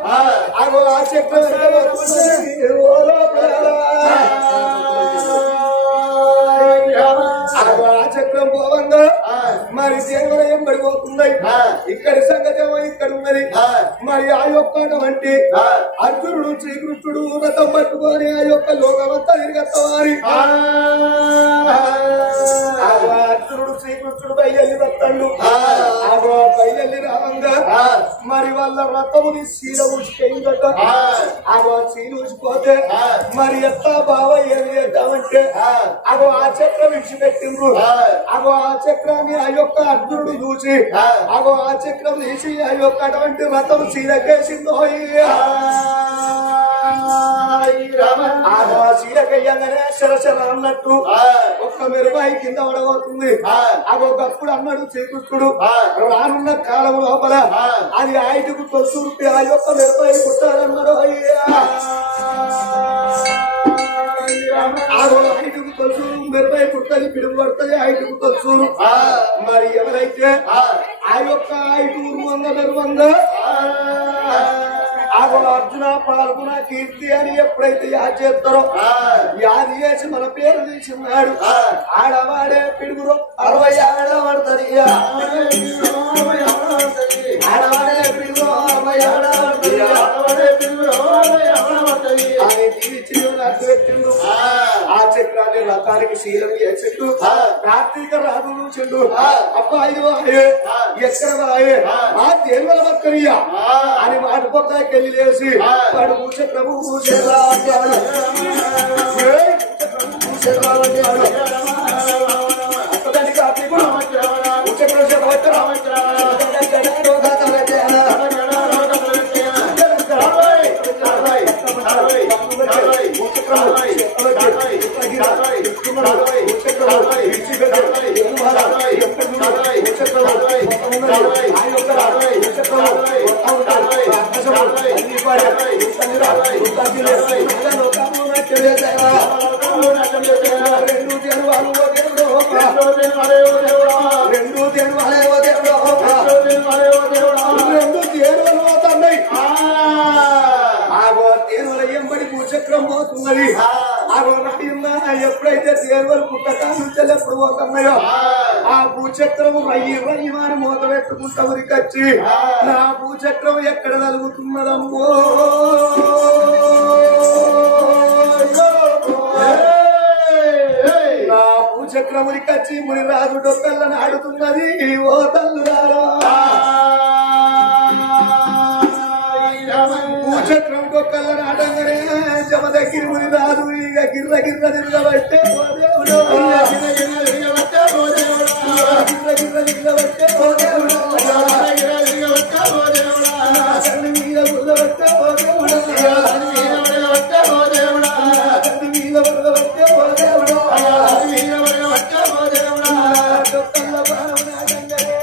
ఆగో ఆ చక్రం ఆ చక్రం పోవంగా మరి దేవాలయం పడిపోతున్నాయి ఇక్కడి సంగతేమో ఇక్కడ ఉన్నది మరి ఆ యొక్క వంటి అర్జునుడు శ్రీకృష్ణుడు రథం పట్టుకొని ఆ యొక్క లోకమంతా తిరిగేస్తామని అర్జునుడు శ్రీకృష్ణుడు బయలు వస్తాడు ఆగో బయలు రావంగా మరి వాళ్ళ రథముని శీల ఊసిపోయిందట ఆగో శీల ఊసిపోతే మరి ఎత్తా బావ ఏమి చేద్దామంటే అగో ఆ చక్రం విడిచిపెట్టిండ్రు అగో ఆ చక్రాన్ని ఆ యొక్క అర్జునుడు చూసి అగో ఆ చక్రం తీసి ఆ యొక్క అటువంటి రథం శీలకేసిందో ఆగో శీలకయ్యంగానే శరశర అన్నట్టు ఒక్క మెరుగాయి కింద పడబోతుంది అగో గప్పుడు అన్నాడు శ్రీకృష్ణుడు రానున్న కాలం లోపల అది ఆయటకు తొలుసుంటే ఆ యొక్క మెరుగాయి కుట్టాలన్నాడు ఐదుకు తెలుసు మెరుపై పుట్టది పిడుగు పడుతుంది ఐదుకు తెలుసు మరి ఎవరైతే ఆ యొక్క ఐదుగురు మెరువంగా ఆగో అర్జున పాల్గొన కీర్తి అని ఎప్పుడైతే యాద చేస్తారో యాది చేసి మన పేరు తీసిన్నాడు ఆడవాడే పిడుగురు 60 ఆడబడుతుంది ఆడవాడే పిడుగు 60 అని తీర్చి పెట్టిండు ఆ చక్రాన్ని రథానికి శీలం చేసిండు కార్తీక రాజు చెండు అప్ప ఇది ఎక్కడ వాయే ఆ దేవల మక్కరియా అని మాట పొక్కకి వెళ్ళి లేసి వాడు భూచక్రము భూచక్రాడు కార్తీకుడు భూచక్రం పోతున్నది ఎప్పుడైతే దేవలు పుట్టకాల నుంచి ఎప్పుడు పోతున్నాయో ఆ భూచక్రము రయ్యి రయ్యమాని మూత పెట్టుకుంటా ఉరికొచ్చి నా భూచక్రం ఎక్కడ నలుగుతున్నదమ్మో నా భూచక్రం ఉరికొచ్చి మునిరాజు డొక్కలను ఆడుతున్నది ఓ తల్లులారా భూచక్రం కొక్కల నాటంగానే జమ దగ్గర ముని రాదు ఇక గిర్ర గిర్ర తిరగబట్టే ఓ దేవుడు గిర్ర గిర్ర తిరగబట్టే ఓ దేవుడు కన్ను మీద బురదబట్టే ఓ దేవుడు కన్ను మీద బురదబట్టే ఓ దేవుడు కొక్కల బాణం నాటంగానే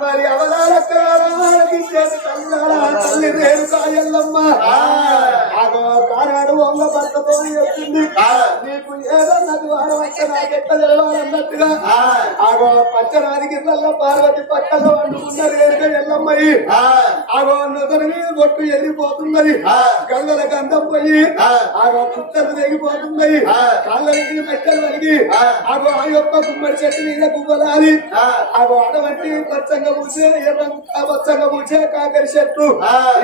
మరి అవలాల తల్లి రేణుకాయల్లమ్మ ఆనాడు వంగ భర్తతో చెప్పింది నీకు ఏదో నాకు వారవచ్చ నాకెట్ట తెలవాలన్నట్టుగా ఆగో పచ్చరాది గిర్లల్లో పార్వతి పక్కల్లో వండుకున్నారు రేణుకాయల్లమ్మయి ఆగో నొదరి మీద బొట్టు ఎగిరిపోతున్నది గంగల గంధం పోయి ఆగో కుక్కలు తెగిపోతున్నాయి కాళ్ళ దగ్గర మెట్టలు వలిగి ఆగో ఆ యొక్క గుమ్మడి చెట్టు మీద గువ్వలాలి ఆగో అటువంటి పచ్చంగా పూసే ఎర్రంగా పచ్చంగా పూసే కాకరి చెట్టు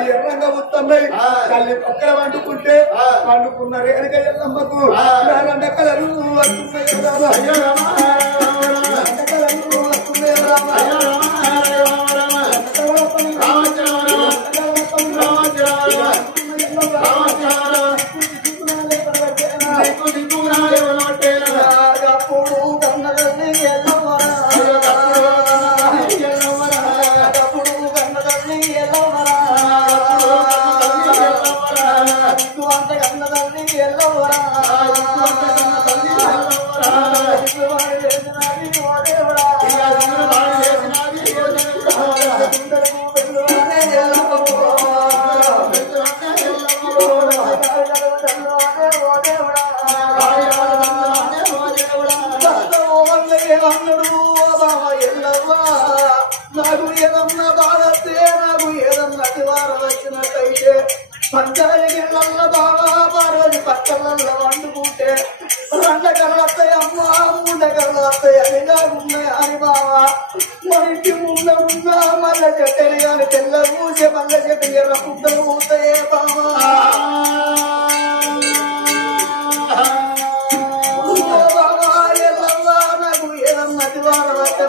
ఎర్రంగా పుస్తున్నాయి తల్లి పక్కన వండుకుంటే వండుకున్న రేణుక ఎల్లమ్మకు రండ కలరు వస్తున్నాయి ఏదన్నా బాధతే నాకు ఏదన్నా అతివారం వచ్చినట్టయితే పంచాయతీళ్ళ బాగా పార్వతి పక్కలలో వండుకుంటే రెండకర్లు వస్తాయి అమ్మ ముండకర్లు వస్తాయి అదిగా ఉన్నాయి అని బావా మన ఇంటి ముందు ఉన్న మల్లె చెట్టని కానీ తెల్ల పూసే మల్లె చెట్టు ఎర్ర పుట్టలు పూస్తాయే బావా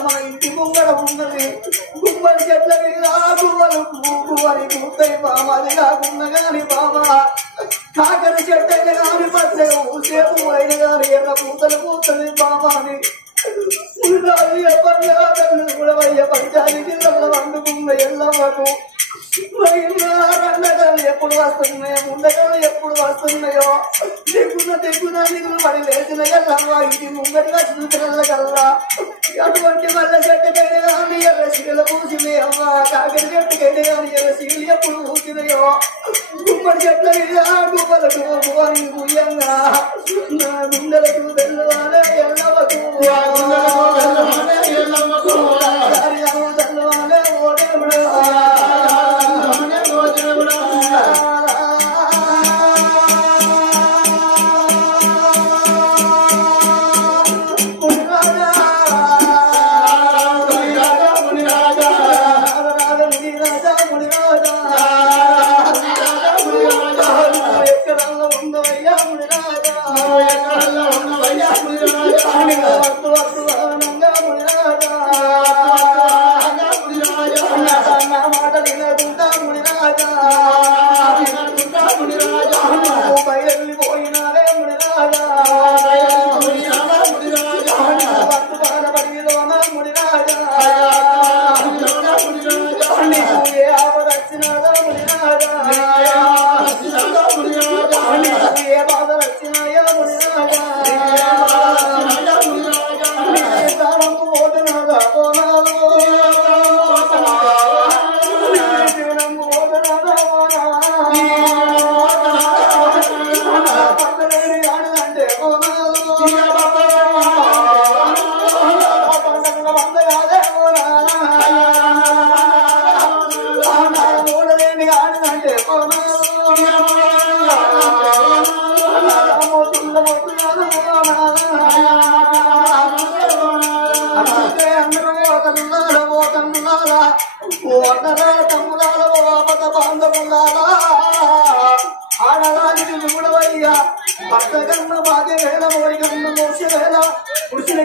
మా ఇంటి ముంగడ ఉన్నది గుమ్మడి చెట్ల మీద గువ్వలు గువ్వని కూతాయి బాబా అది కాకుండా గాని బాబా కాకర చెట్టు కాని పచ్చ సేపు అయిన గాని ఎర్ర పూతలు పూతుంది బాబా అని కూడా పంచాయతీ వండుకున్న ఎల్లమ్మకు రండకాలు ఎప్పుడు వస్తున్నాయో ముందకాలు ఎప్పుడు వస్తున్నాయో దిగున దిగులు పడి లేచిన కల్లా ఇంటి ముంగటిగా చూసిన కల్లా అటువంటి మల్ల చెట్టుకైనా కానీ ఎర్ర సిగలు పూసినాయి అమ్మ కాకరి చెట్టుకైనా కానీ ఎర్ర సిగలు ఎప్పుడు పూసినాయో గుమ్మడి చెట్ల మీద గువ్వలకు గువ్వని గుయ్యంగా నా గుండెలకు వెళ్ళవాలే ఎల్లవకు తెల్లవాలే ఓడేవుడు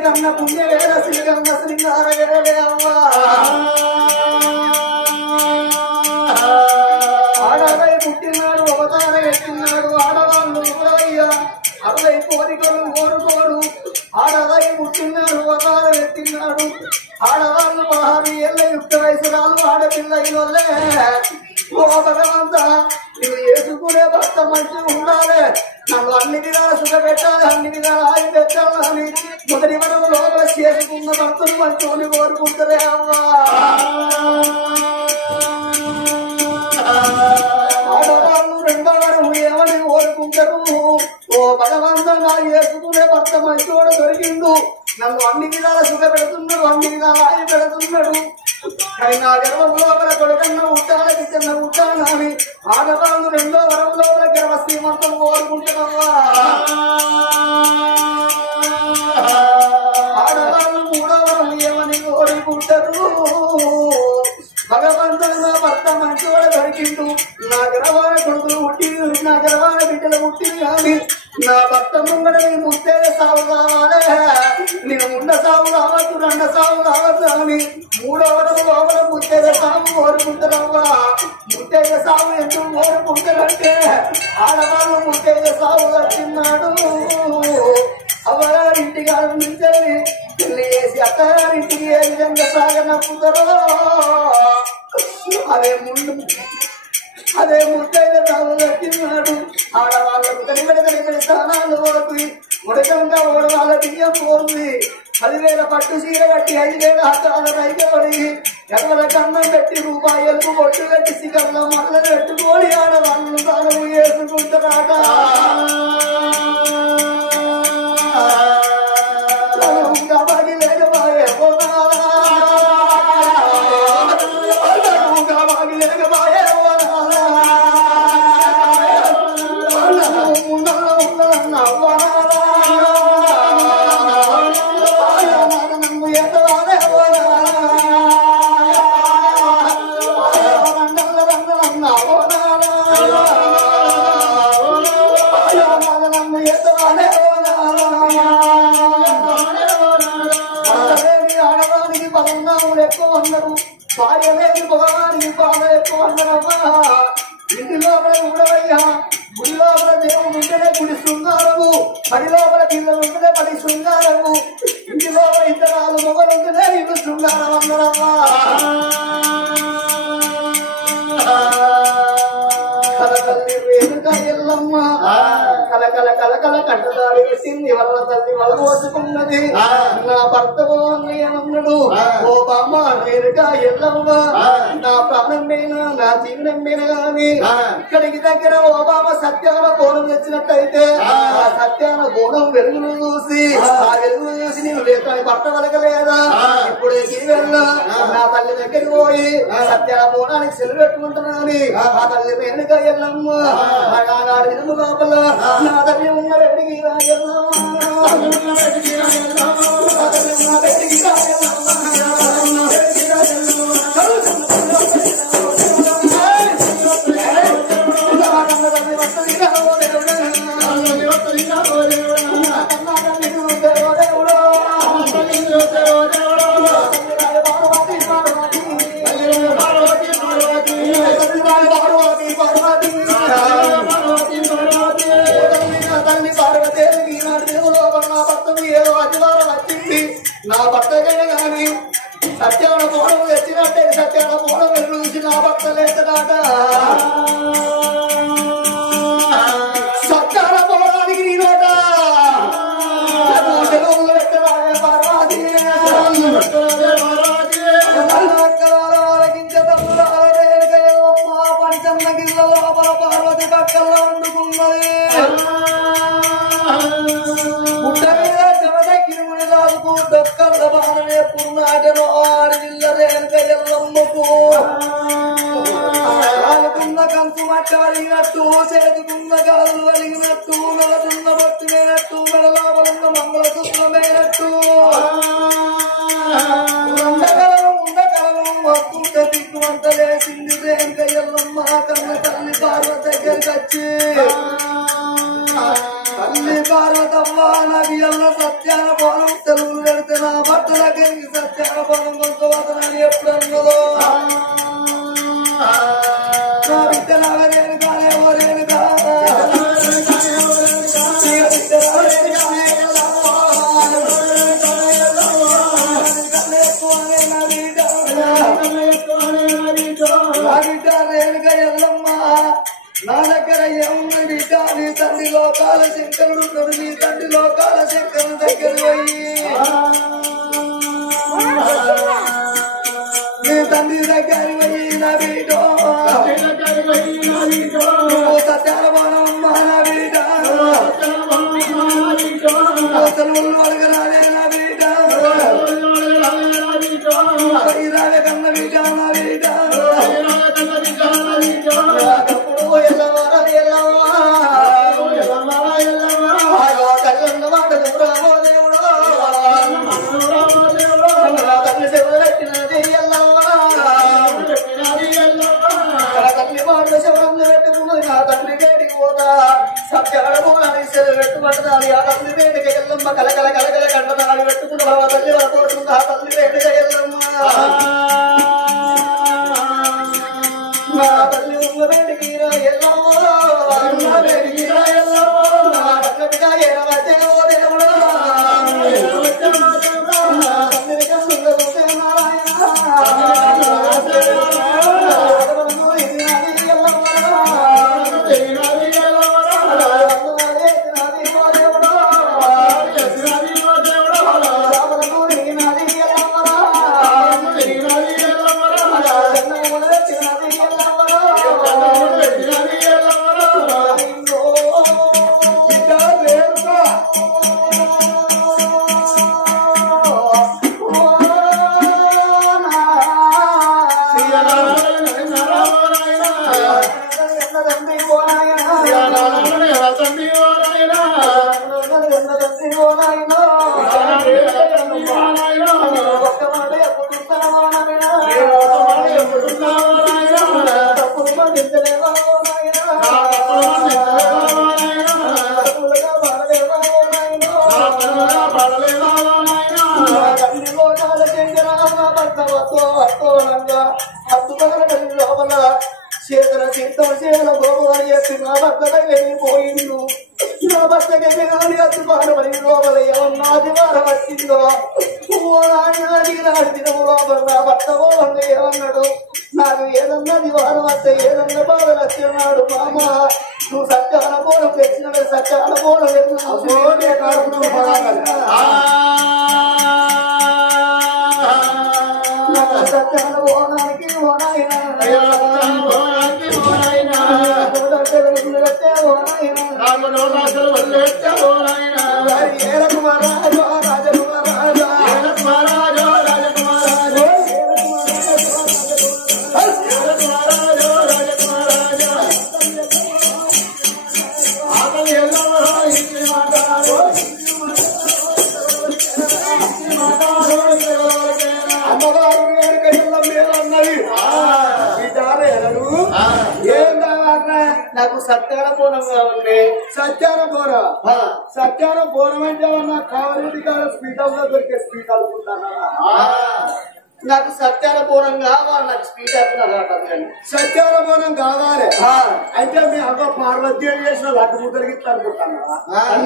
కన్న పుణ్య వేల శ్రీకన్న శృంగార వేలే అమ్మా ఆడవై పుట్టినాడు అవతార ఎత్తినాడు ఆడవాళ్ళు ఊరయ్యా అరవై కోరికలు కోరుకోడు ఆడవై పుట్టినాడు అవతారం ఎత్తినాడు ఆడవాళ్ళు 16 ఏళ్ళ యుక్త వయసురాలు ఆడపిల్ల ఇవల్లే ఓ భగవంతా నువ్వు వేసుకునే భర్త మంచి ఉండాలి నన్ను అన్ని విధాలు సుఖ పెట్టాలి అన్ని విధాలు ఆగి పెట్టాలని మొదటి వరకు లోపల చేసుకున్న భర్తను మంచి కోరుకుంటారే అమ్మా ఆడవాళ్ళు రెండో వరం ఏమని కోరుకుంటారు ఓ భగవంతా నా వేసుకునే భర్త మంచివాడు దొరికిండు నన్ను అన్ని విధాల సుఖ పెడుతున్నాడు అన్ని విధాలు ఆగి పెడుతున్నాడు కానీ నా గర్వం లోపల కొడుకన్నా ఉంటాలని చిన్న ఉంటానని ఆడవాళ్ళు రెండో వరం లోపల గర్వ శ్రీమంతం కోరుకుంటున్నావా ఆడవాళ్ళు మూడో వరం ఏమని కోరుకుంటారు భగవంతుడు నా భర్త మంచివాడు దొరికిండు నా గర్వాల కొడుకులు పుట్టి నా గర్వాల బిడ్డలు పుట్టింది కానీ నా భర్త ముంగడ ముత్తేద సాగు కావాలి నేను ఉన్న సాగు కావద్దు రెండ సాగు కావద్దు అని మూడో వరం లోపల ముత్తేద సాగు కోరుకుంటారవ్వా ముత్తేద సాగు ఎందుకు కోరుకుంటారంటే ఆడవాళ్ళు ముత్తేద సాగు వచ్చిన్నాడు అవ్వగారింటి గారి నుంచి పెళ్లి చేసి అత్తగారింటికి ఏ విధంగా సాగనప్పుతారో అదే ముత్తైద సాగు వచ్చిన్నాడు ఆడవాళ్ళకు కనిపెడి స్థానాలు పోతుంది ఉడకంగా ఓడవాళ్ళ బియ్యం పోతుంది 10,000 పట్టు చీర కట్టి 5,000 హస్తాల రైతోడి ఎడవల కన్నం పెట్టి రూపాయలకు బొట్టు కట్టి సిగర్ల మల్ల పెట్టుకోడి ఆడవాళ్ళు తాను వేసుకుంటారాట లేకపోయే అన్నారు భార్య లేని భగవానికి బాధ ఎక్కువ అన్నారమ్మా ఇంటి లోపల ఉండవయ్యా గుడి లోపల దేవుడు ఉంటేనే గుడి శృంగారము పడి లోపల పిల్లలు ఉంటేనే పడి శృంగారము ఇంటి లోపల ఇద్దరు మొగలు ఉంటేనే ఇల్లు శృంగారం అన్నారమ్మా కలకల్లి వేడుక ఎల్లమ్మ కలకల కలకల కంటదారి పెట్టింది వల్ల తల్లి వల పోసుకున్నది నా భర్త అన్నయ్యనన్నాడు ఓ బామ్మ వేడుక ఎల్లమ్మ నా ప్రాణం మీద నా జీవనం మీద గాని ఇక్కడికి దగ్గర ఓ బామ్మ సత్యాన బోనం తెచ్చినట్టయితే ఆ సత్యాన బోనం వెలుగును చూసి ఆ వెలుగును చూసి నీవు లేక భర్త వలకలేదా ఇప్పుడు వెళ్ళా నా తల్లి దగ్గరికి పోయి సత్యాన బోనానికి సెలవు పెట్టుకుంటున్నాను ఆ తల్లి వేడుక ఎల్లమ్మ నాడు దినము లోపల నా తల్లి ఉన్న వెడికి నా భర్త గాని సత్యాన పోవడం తెచ్చినట్టే సత్యాన పోవడం వెళ్ళి చూసి నా భర్త లేదట సత్యాన పోవడానికి నేనోట పంచన్న గిల్ల లోపల పార్వతి పక్కల్లో వండుకున్నది డొక్కల బాణమే పున్నాటను ఆడిల్ల రేణుక ఎల్లమ్మకు కాలుకున్న కంచు మట్టి అడిగినట్టు చేతుకున్న గాలులు అడిగినట్టు మెడతున్న బొట్టుమైనట్టు మెడలాబలున్న మంగళసూత్రమైనట్టు ఉండకలను వస్తుంటే దిక్కుమంత లేచింది రేణుక ఎల్లమ్మ కన్న తల్లి పార్వతి దగ్గరికి వచ్చి తల్లి పార్వతమ్మ నాకు ఎల్ల సత్యాన బోనం తెలుగు పెడితే నా భర్త దగ్గరికి సత్యాన బోనం కొంతవతనని ఎప్పుడు అన్నదో నా బిడ్డ నాగరేను కానే ఓరేను బిడ్డ రేణుక ఎల్లమ్మ నా దగ్గర ఏమున్న బిడ్డ నీ తండ్రి లోకాల శంకరుడు ఉన్నాడు నీ తండ్రి లోకాల శంకరుడు దగ్గర పోయి నీ తండ్రి దగ్గర పోయి నా బిడ్డ సత్యాన బాణమ్మ నా బిడ్డ సెలవులు అడగరానే నా బిడ్డ రావే కన్న బిడ్డ నా బిడ్డ కలకల కలకల కంటనాలు పెట్టుకుంటూ తల్లి వరపోతుంది ఆ తల్లి వేడుక ఎల్లమ్మ నా తల్లి ఉన్న వేడికి ఎల్లమ్మ వేడికి ఎల్లమ్మ దేవుడు లోపల చేతుల చిత్తం చేతుల గోపు అని చెప్పి నా భర్తపై వెళ్ళిపోయిండు. నా భర్తకి వెళ్ళి అత్తుపాడమని లోపల ఏమన్నా దివారం వచ్చిందో నాడు దినము లోపల నా భర్త పోవంగా ఏమన్నాడు, నాకు ఏదన్నా దివారం వస్తే ఏదన్నా బాధలు వచ్చినాడు. మామ నువ్వు సత్యాన పోవడం తెచ్చినాడు, సత్యాన పోవడం సత్యాన పోవడానికి నాకు సత్యాన పూర్ణం కావాలి. సత్యాన పూర సత్యాన పూర్ణం అంటే నాకు కావాలి కాదు. స్పీడ్ హౌస్ లో దొరికే స్పీడ్ అనుకుంటానా? నాకు సత్యాన పూర్ణం కావాలి. నాకు స్పీడ్ అవుతున్నారు. సత్యాన పూర్ణం కావాలి అంటే మీ అమ్మ పార్వతి చేసిన లడ్డు ముద్దరికి అనుకుంటానా?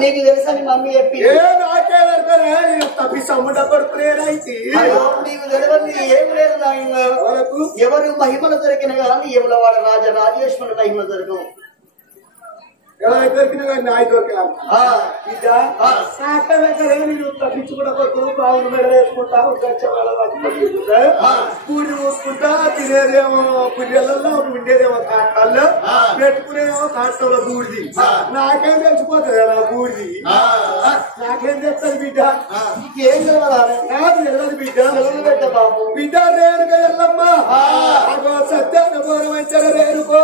నీకు తెలుసా నీ మమ్మీ చెప్పి నాకే వెళ్తానే నేను తప్పి సమ్ముడ పడుకునేదైతే నీకు తెలియదు ఏం లేదు. వాళ్ళకు ఎవరు మహిమలు దొరికిన కానీ ఎవరి వాడు రాజేశ్వరుడు మహిమలు దొరకవు. ఎవరికి దొరికినా కానీ నాయ దొరికినాను తప్పించుకుంటూ బాగుండు మెడ వేసుకుంటావు. పూరి మూసుకుంటా తినేదేమో పుల్లెలలో ఉండేదేమో కాటల్లో పెట్టుకునేదేమో కాటల్లో బూడిది. నాకేం తెలిసిపోతుంది కదా బూడిది. నాకేం చెప్తాను బిడ్డ? ఏం తెలియదు. నాకు తెలియదు బిడ్డ. పెట్ట బాబు బిడ్డ రేణుగా వెళ్ళమ్మా సత్యాన్ని గౌరవించగ రేణుకో.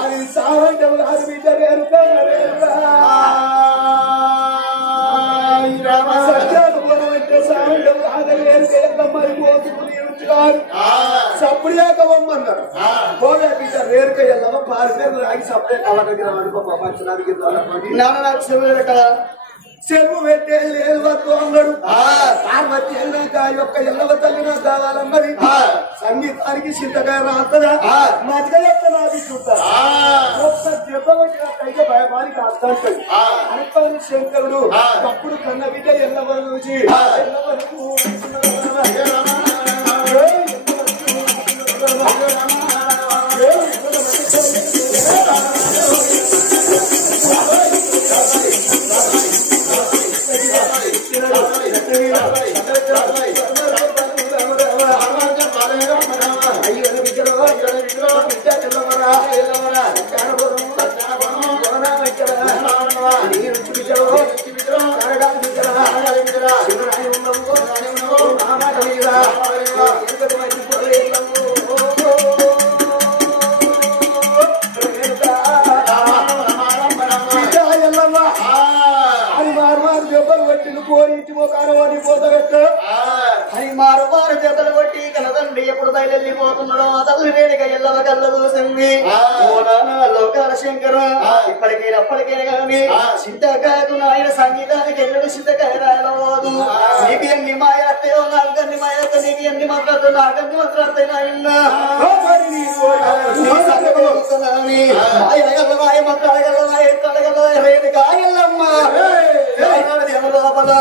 అది సావంటం కాదు బిడ్డ రేణుగా సత్యాన్ని గౌరవించే సావంటం కాదు రేణుగా వెళ్ళమ్మని పోతుకుని ఉంచుతారు. సప్పుడు లేక బొమ్మన్నారు పోవే బిడ్డ రేణుగా వెళ్ళమ్మ పారిపోయి ఆగి సప్పుడే కళ్ళ అనుకో పంచడానికి నాన్న నాకు చెరువు పెట్టే లేదు వద్దు అన్నాడు. పార్వతి వెళ్ళాక యొక్క ఎల్లవ తల్లి నాకు కావాలన్నది. సంగీతానికి చింతకాయ రాస్తుందా మధ్య చెప్తా నాకు చూస్తారు. దెబ్బ కొట్టినట్టయితే భయపానికి అర్థం అనుకోని శంకరుడు అప్పుడు కన్న బిడ్డ ఎల్లవ నుంచి అని మారు జతలు కొట్టి కనదండి ఎప్పుడు బయలుపోతున్నాడో అతను వేడిక ఎల్లవ కళ్ళ చూసింది. లోకాల శంకరు ఇప్పటికైనా కానీ చింతకాయకు ఆయన సంగీతానికి ఎన్నడు చింతకాయ రాయలవదు. నీకు ఎన్ని మాయో నాలుగన్ని మాయత నీకు ఎన్ని మాట్లాడుతూ నాలుగన్ని మాట్లాడుతాయి మాయ మాట్లాడగల ఎత్తడగల రేణుక ఎల్లమ్మ లోపల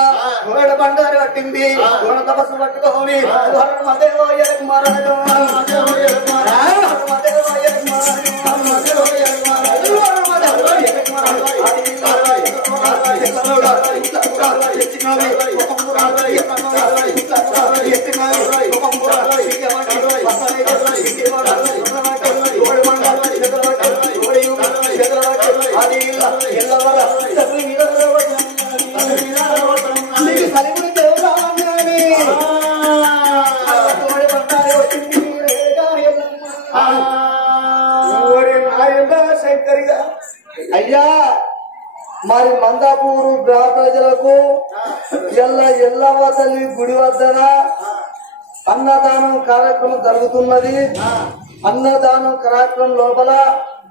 గోడ బండారు కట్టింది. గోడ తపస్సు పట్టుకోని మహారాజు అయ్యా మరి మందాపూరు గ్రామ ప్రజలకు ఎల్లవ తల్లి గుడి వద్దన అన్నదానం కార్యక్రమం జరుగుతున్నది. అన్నదానం కార్యక్రమం లోపల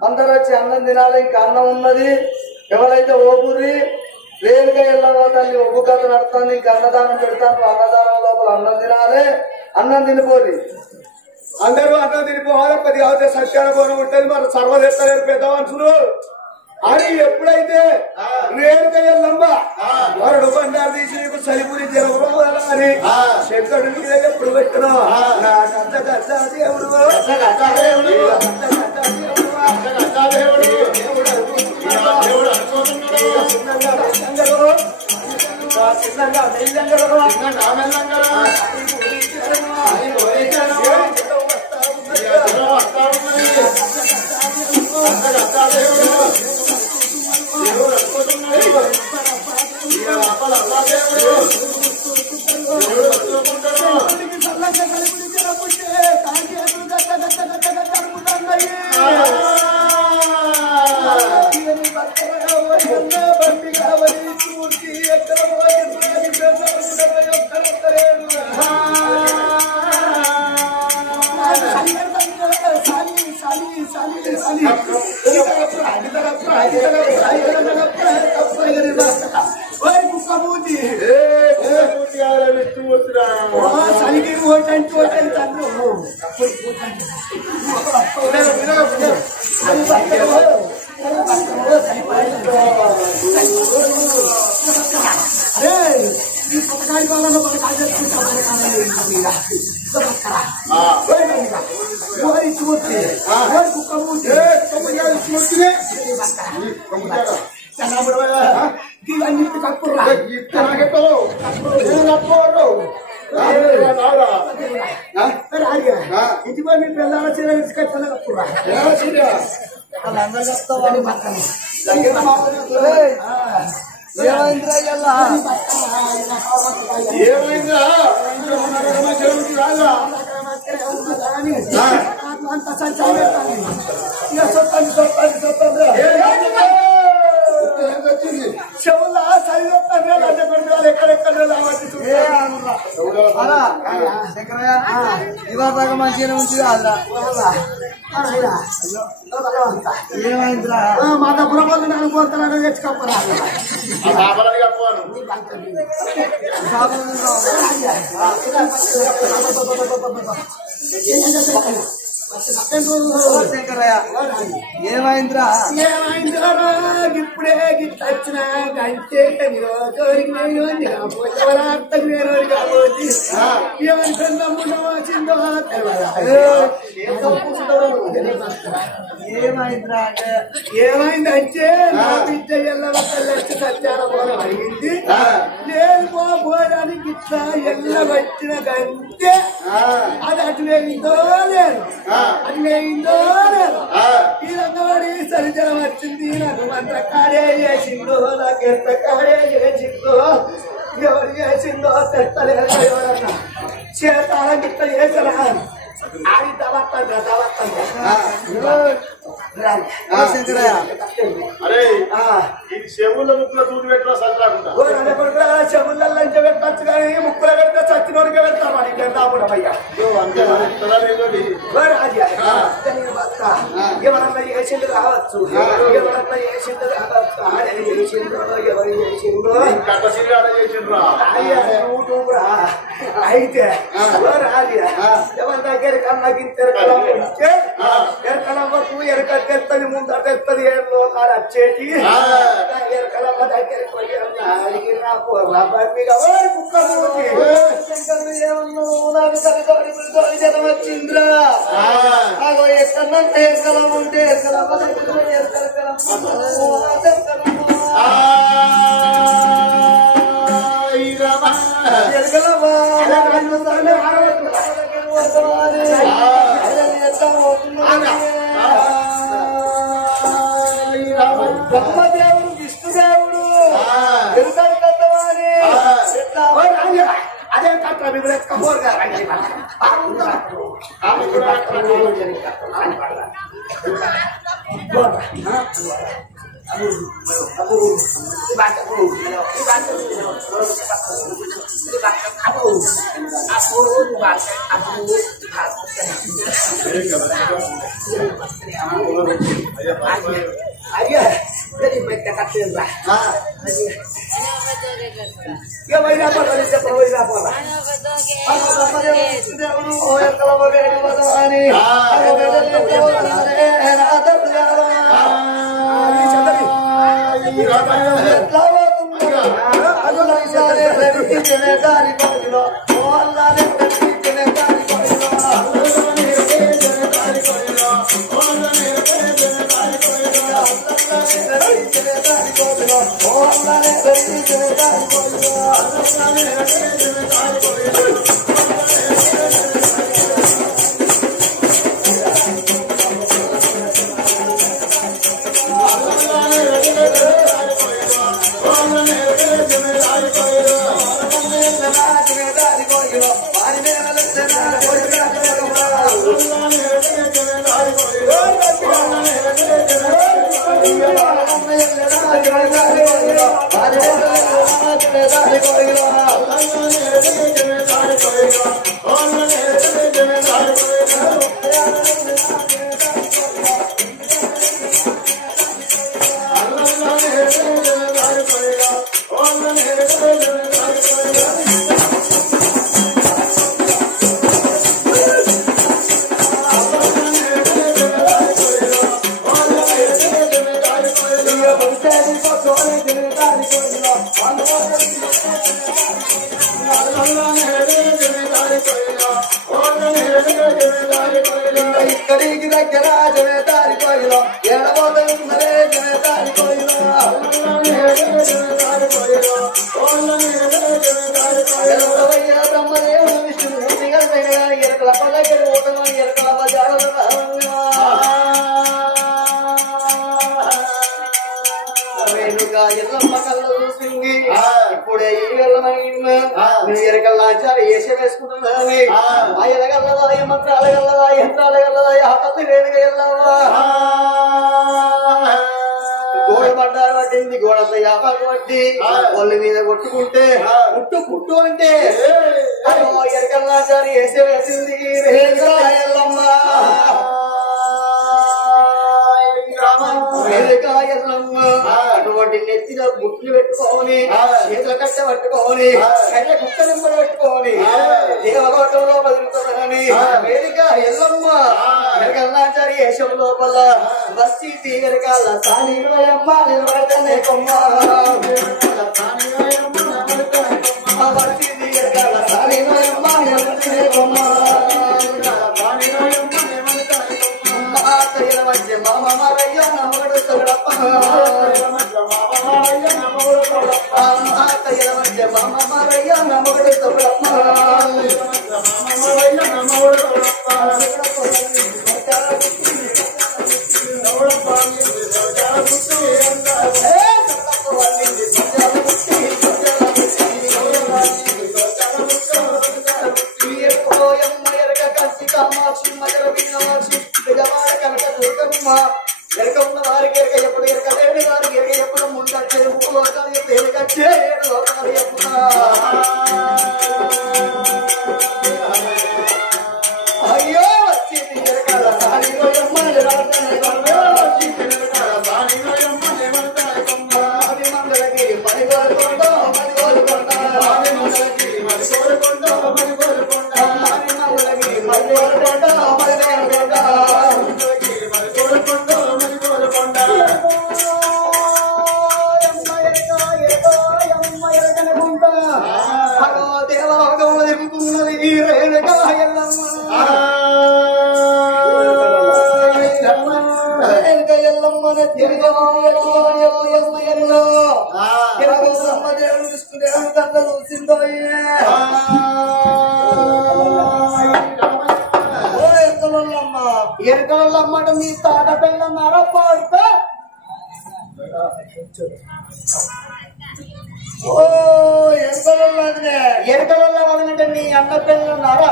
అందరూ వచ్చి అన్నం తినాలి. ఇంకా అన్నం ఉన్నది. ఎవరైతే ఓపురి రేణుక ఎల్లవ తల్లి ఒగ్గు కథ నడుతుంది. ఇంక అన్నదానం పెడతాను. అన్నదానం లోపల అన్నం తినాలి. అన్నం తినిపోయి అందరూ అన్నం తినిపోవాలి. కొద్ది అవుతే సత్యాన పోనం ఉంటుంది. మన సర్వదెత్తలేరు పెద్ద మనుషులు అని ఎప్పుడైతే రేణుక ఎల్లమ్మ వరుడు బండారు తీసి నీకు సరిపురి జరగని శంకరుడి మీద ఎప్పుడు పెట్టినా నాకంత గద్ద దేవుడు చిన్నగా ఇంటి పోయి మీ పిల్లల చీర తీసుకొచ్చాను కప్పురా ఏమైందా అంత సంచారం చెవుల చదివేస్తాను ఎక్కడెక్కడ శంకరయ్య ఇవాళ దాకా మంచిగానే ఉంటుంది ఏమైందిరా మాట పురపాలు నేను కోరుతున్నాను తెచ్చుకోపోరా శంకరయ్య ఏమైందిరా ఇప్పుడే గిట్టొచ్చిన గంటే ఎవరి సందమ్ములో వచ్చిందో ఏమైందిరా ఏమైందంటే నా బిడ్డ ఎల్లవచ్చి సత్యాల పోరం అడిగింది నేను పోరానికి ఇట్లా ఎల్ల వచ్చిన గంటే అది అటు వేయిందో లేదు అటు వేయిందో లేదు ఈ రంగవాడి సరిజనం వచ్చింది నాకు అంత కాడే చేసిందో నాకు ఎంత కాడే చేసిందో ఎవరు చేసిందో తెట్టలేదు ఎవరన్నా చేతాలని ఇట్లా చేసరా అది అరే ఇది చెవుల ముక్కుల దూది పెట్టిన సరిరాకుండా చెవులలో పెట్టచ్చు కానీ ముక్కుల పెడితే చచ్చినోడికి పెడతారు అని పెడతామయ్యా ఎవరన్నా చేసిండు కావచ్చు ఎవరన్నా చేసిండు కావచ్చు ఆడే చేసిండ్రో ఎవరు చేసిండ్రో చేసిండ్రా యూట్యూబ్ రా అయితే ఎవరి దగ్గర కన్నా ఎరకలమ్మకు ఎరక తెత్తది ముందు తెత్తది ఏం లోకాలు వచ్చేటి ఎరకలమ్మ దగ్గరికి పోయి అడిగి జనం వచ్చిందిరా ఎక్కడంటే ఎరకలం ఉంటే ఎరకలమ్మ దగ్గర బ్రహ్మదేవుడు విష్ణుదేవుడు ఎరుకలు కట్టవారి అదే కట్ట వివరెత్కపోరు అయ్యా ఇక వైరా పర్వాలేదు చెప్ప వైరా పోరా ఇక్కడికి దగ్గర జమేదారి కోయిలో ఏడబోతున్నదే జమేదారి కోయిలో బ్రహ్మదేవుడు విష్ణుమూర్తి గారి ఎరకల పల్లకి ఓటమని ఎరకల బజారులు వేణుగా ఎల్లమ్మ కళ్ళు చూసింది ఇప్పుడే ఈ వెళ్ళమైంది నువ్వు ఎరకల్లాచారి వేసే వేసుకుంటున్నావి ఆయనగల్లదా మంత్రాలగల్లదా యంత్రాలగల్లదా హతల్లి వేడుక వెళ్ళవా గోడ పడ్డారు పట్టింది గోడంతా యాపాకు పట్టి వాళ్ళ మీద కొట్టుకుంటే పుట్టు పుట్టు అంటే ఎరకల్లాచారి వేసే వేసింది ఎల్లమ్మ అటువంటి నెత్తిన బుట్లు పెట్టుకోని చేతుల కట్ట పట్టుకోని కట్ట కుక్క నింపలు పెట్టుకోని దేవగోటంలో బతుకుతుందని వేదిక ఎల్లమ్మ ఎరకల్లాచారి వేషం లోపల వచ్చి తీగరకాల సానియమ్మ నిలబడతానే కొమ్మ వచ్చి తీగరకాల సానియమ్మ నిలబడతానే కొమ్మ మామ మారయ్య నమ్మడు తగడప్ప మామ మారయ్య నమ్మడు తగడప్ప కామాక్షి మజర మీనాక్షి విజయవాడ కనక దుర్గమ్మ ఎరకమ్మ వారికి ఎరక ఎప్పుడు ఎరకలేని వారికి ఎరక ఎప్పుడు ముందచ్చే ముక్కులోకాలు తేలికచ్చే 7 లోకాలు చెప్పుతా అయ్యో వచ్చింది ఎరకాల సానిలోయమ్మ మంగళగిరి మణిగోలుకొండ మణిగోలుకొండ మంగళగిరి మణిగోలుకొండ దేవలోకం దిగుతున్నది ఎరకలమ్మట మీ తాట పెళ్ళన్నారా పాడుతా ఓ ఎరకలలో వాళ్ళంటే నీ అన్న పెళ్ళన్నారా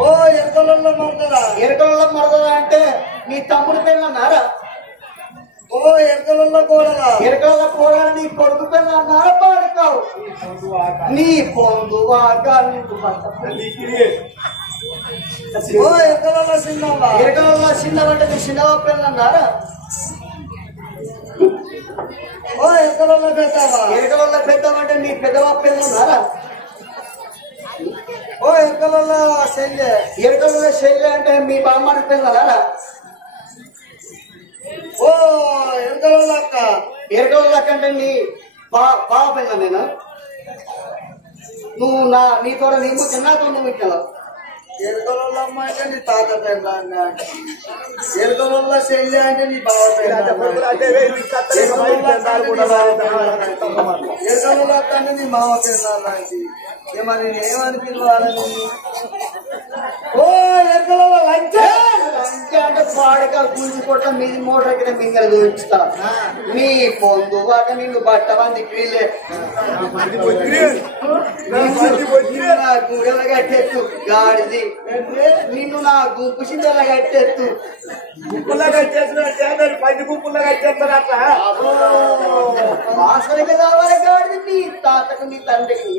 ఓ ఎరకలలో మరదదా ఎరకలలో మరదదా అంటే నీ తమ్ముడు పెళ్ళన్నారా ఓ ఎరకలలో కోడలా ఎరకలలో కోడలా నీ కొడుకు పెళ్ళన్నారా పాడుతావు నీ పొందువాగా నీకు ఓ ఎరకలలో చిన్నవా ఎరకలలో చిన్నవంటే నీ చిన్నవ పెళ్ళన్నారా ఓ ఎక్కడ పెద్దావా ఎరకల పెద్దమంటే నీ పెద్దవా పెద్దన్నారా ఓ ఎక్కడ శల్య ఎరకల శైలి అంటే మీ బామ్మని పెద్దన్నారా ఓ ఎక్కడ అక్క ఎరకల అంటే నీ బావ పెద్ద నేను నువ్వు నీతో నీకు చిన్నతో నువ్వు ఇట్లా ఎరుకల అమ్మ అంటే నీ తాత పెద్ద ఎరుకల శల్య అంటే నీ బావ ఎరుకల అక్క అంటే నీ మామ పెద్ద లాంటి ఏమని ఏమని పిలవాలని ఓ ఎరుకల లంచ అంటే పాడక గుంజు కొట్ట మీది మోటార్ కింద మింగల చూపిస్తా మీ పొందు వాట నిన్ను బట్ట మంది వీళ్ళే గుడెల కట్టెత్తు గాడిది నిన్ను నా గుంపు సిందెల కట్టెత్తు గుంపులా కట్టేసిన 10 గుంపులా కట్టేస్తారు అట్లా వాసనకి కావాలి గాడిది మీ తాతకు మీ తండ్రికి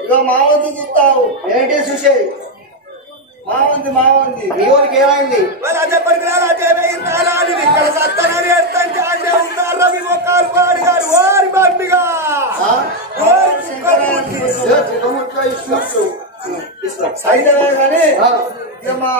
ఇక మావంతి చూస్తావు ఏంటి చూసేది మావంతి మీ ఊరికి ఏమైంది ఇక్కడ సత్తనని ఎత్తంటే అదే ఉన్నారా మీ మొక్కలు పాడిగారు ఓరి బండిగా అయితే కానీ ఇక మా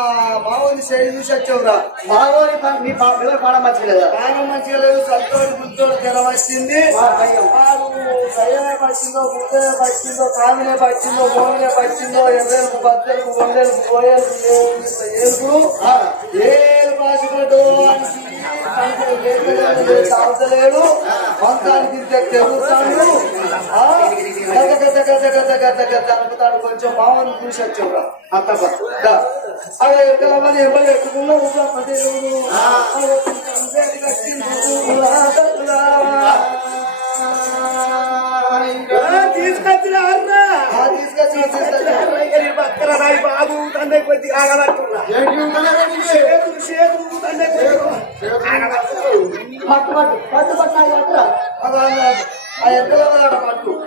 మావంతి సైడ్ చూసి వచ్చావురా బాగోని మీ పిల్లలు పాడ మంచిది కదా ప్రాణం మంచిగా లేదు సత్తోడు గుంతోడు తెర వచ్చింది వాడు సయ్యనే పట్టిందో గుండెనే పట్టిందో కామినే పట్టిందో గోమినే పట్టిందో ఎర్రెలకు బద్దెలకు గొండెలకు గోయలకు ఏలుపుడు ఏలు పాసిపోతూ తాగుతలేడు వంతానికి తెగుతాడు అనుకుతాడు కొంచెం మామూలు చూసి వచ్చావురా అంత అలా ఎంతమంది ఎవరు ఎట్టుకున్నా తీసుకొచ్చిన పక్కన రాయి బాబు తండ్రి కొద్ది ఆగబట్టున్నా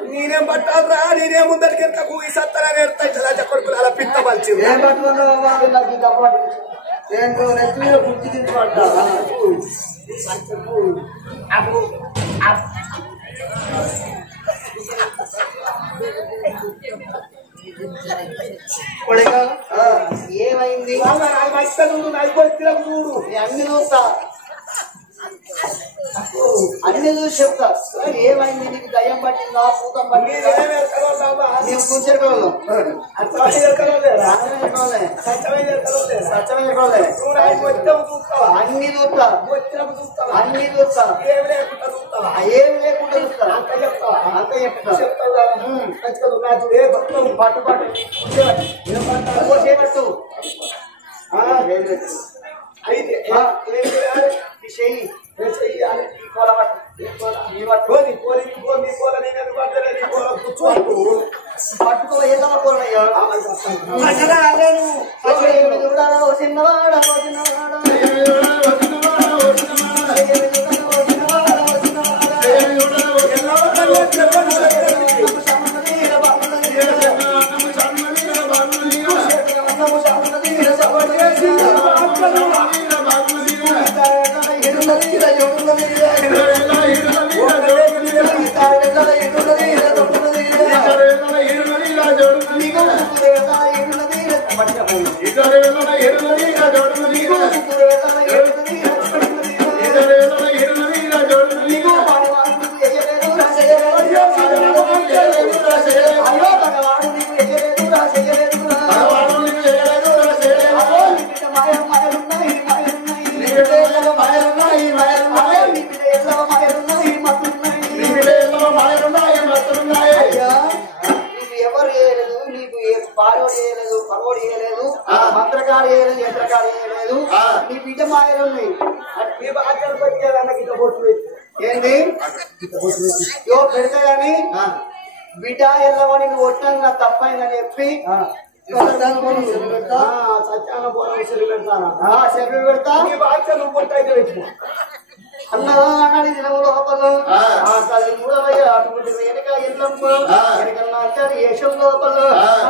నేనేం పట్టాలరా నేనే ముందరికి ఎంతకు ఈ సత్తరా నేర్తా కొడుకులు అలా పిత్త పలిచి ఏం పట్టుకున్నావు నెత్తి మీద గుర్తి తీసుకుంటా ఏమైంది చూడు అన్ని చూస్తా అన్ని చూసి చెప్తా ఏమైంది నీకు దయ్యం పట్టిందా పూతం పట్టిందా మేము కూర్చోగలం అన్ని చూస్తా అన్ని చూస్తా ఏం లేకుండా చూస్తా అంత చెప్తా పట్టు పట్టు చేపట్టు అయితే చెయ్యి పట్టుకో ఏదో కూరయ్యా చిన్నవాడా మంత్రకాలు వేయలేదు యంత్రకాలు వేయలేదు నీ బిడ్డ మాయలు ఉన్నాయి నీ బాధ్యతలు పెట్టేదన్నకి ఇట్లా బొట్టు ఏంటి పెడతా గాని బిడ్డ వెళ్ళమని నువ్వు వచ్చినందుకు నాకు తప్పైందని చెప్పి సత్యాన పోరం చెరువు పెడతాను చెరువు పెడతా నీ బాధ్యత నువ్వు పొట్టయితే పెట్టు అన్నదానాడి దినము లోపల తల్లి మూడవయ్య అటువంటి వెనుక ఇల్లమ్మ వెనుకన్నా యేషం లోపల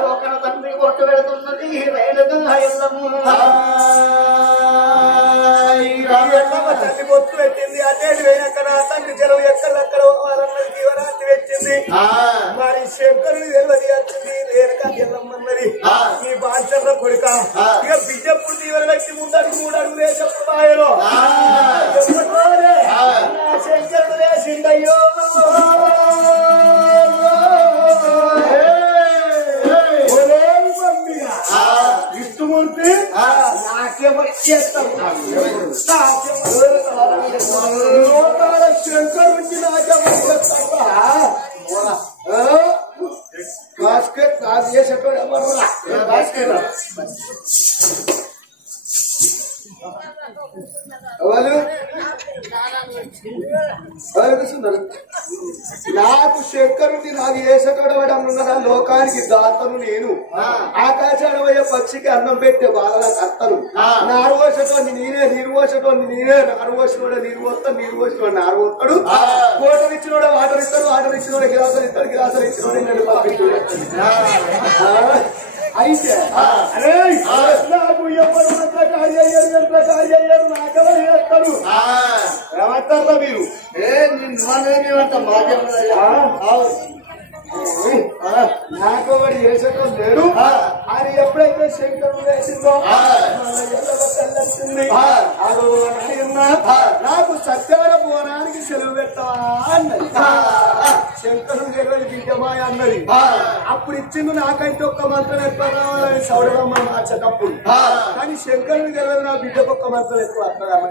ఒక తండ్రి కొట్టు పెడుతున్నది రేణుగా ఇల్లమ్మ తల్లి బొత్తు పెట్టింది అటేడు పోయినక్కడ తండ్రి చెరువు ఎక్కడక్కడ వాళ్ళన్నది జీవరాత్రి పెట్టింది మరి శంకరుని తెలియదు వచ్చింది రేణుకా ఎల్లమ్మన్నది నీ బాధ్యత కొడుక ఇక బిడ్డప్పుడు జీవన వ్యక్తి మూడు అడుగులు వేసప్పుడు బాయలో శంకరుడు వేసిండయ్యో విష్ణుమూర్తి నాకేమొచ్చేస్తాం శంకరుడికి నాకేమొచ్చేస్తావా బాస్కెట్ నాకు చేసేటోడు ఎవరు బాస్కెట్ నాకు శంకరుడిని నాకు వేసేటోడవడమున్నదా లోకానికి దాతను నేను ఆకాశాడమయ్యే పక్షికి అన్నం పెట్టే బాగా కర్తను నారు పోసేటోని నేనే నీరు పోసేటోని నేనే నారు పోసినోడే నీరు పోస్తాను నీరు పోసినోడు నారు పోస్తాడు వాటర్ ఇచ్చినోడే వాటర్ ఇస్తాడు వాటర్ ఇచ్చినోడే గిలాసులు ఇస్తాడు గిలాసులు ఇచ్చినోడే నేను అయితే నాకు ఎవరు కార్యయ్యారు నాకెవరు చేస్తారు ఏమంటారా మీరు నాకు వాడు చేసేటం లేడు అది ఎప్పుడైతే శంకరుడు వేసిందో వచ్చింది నాకు సత్యాన పోవడానికి సెలవు పెట్టవా అన్నది శంకరుడు తెలియదు బిడ్డమాయ అన్నది అప్పుడు ఇచ్చింది నాకంటే ఒక్క మంత్రం ఎక్కువ రావాలని సౌడమ్మ మార్చేటప్పుడు కానీ శంకరుడు తెలియదు నా బిడ్డకు ఒక్క మంత్రం ఎక్కువ వస్తుందన్న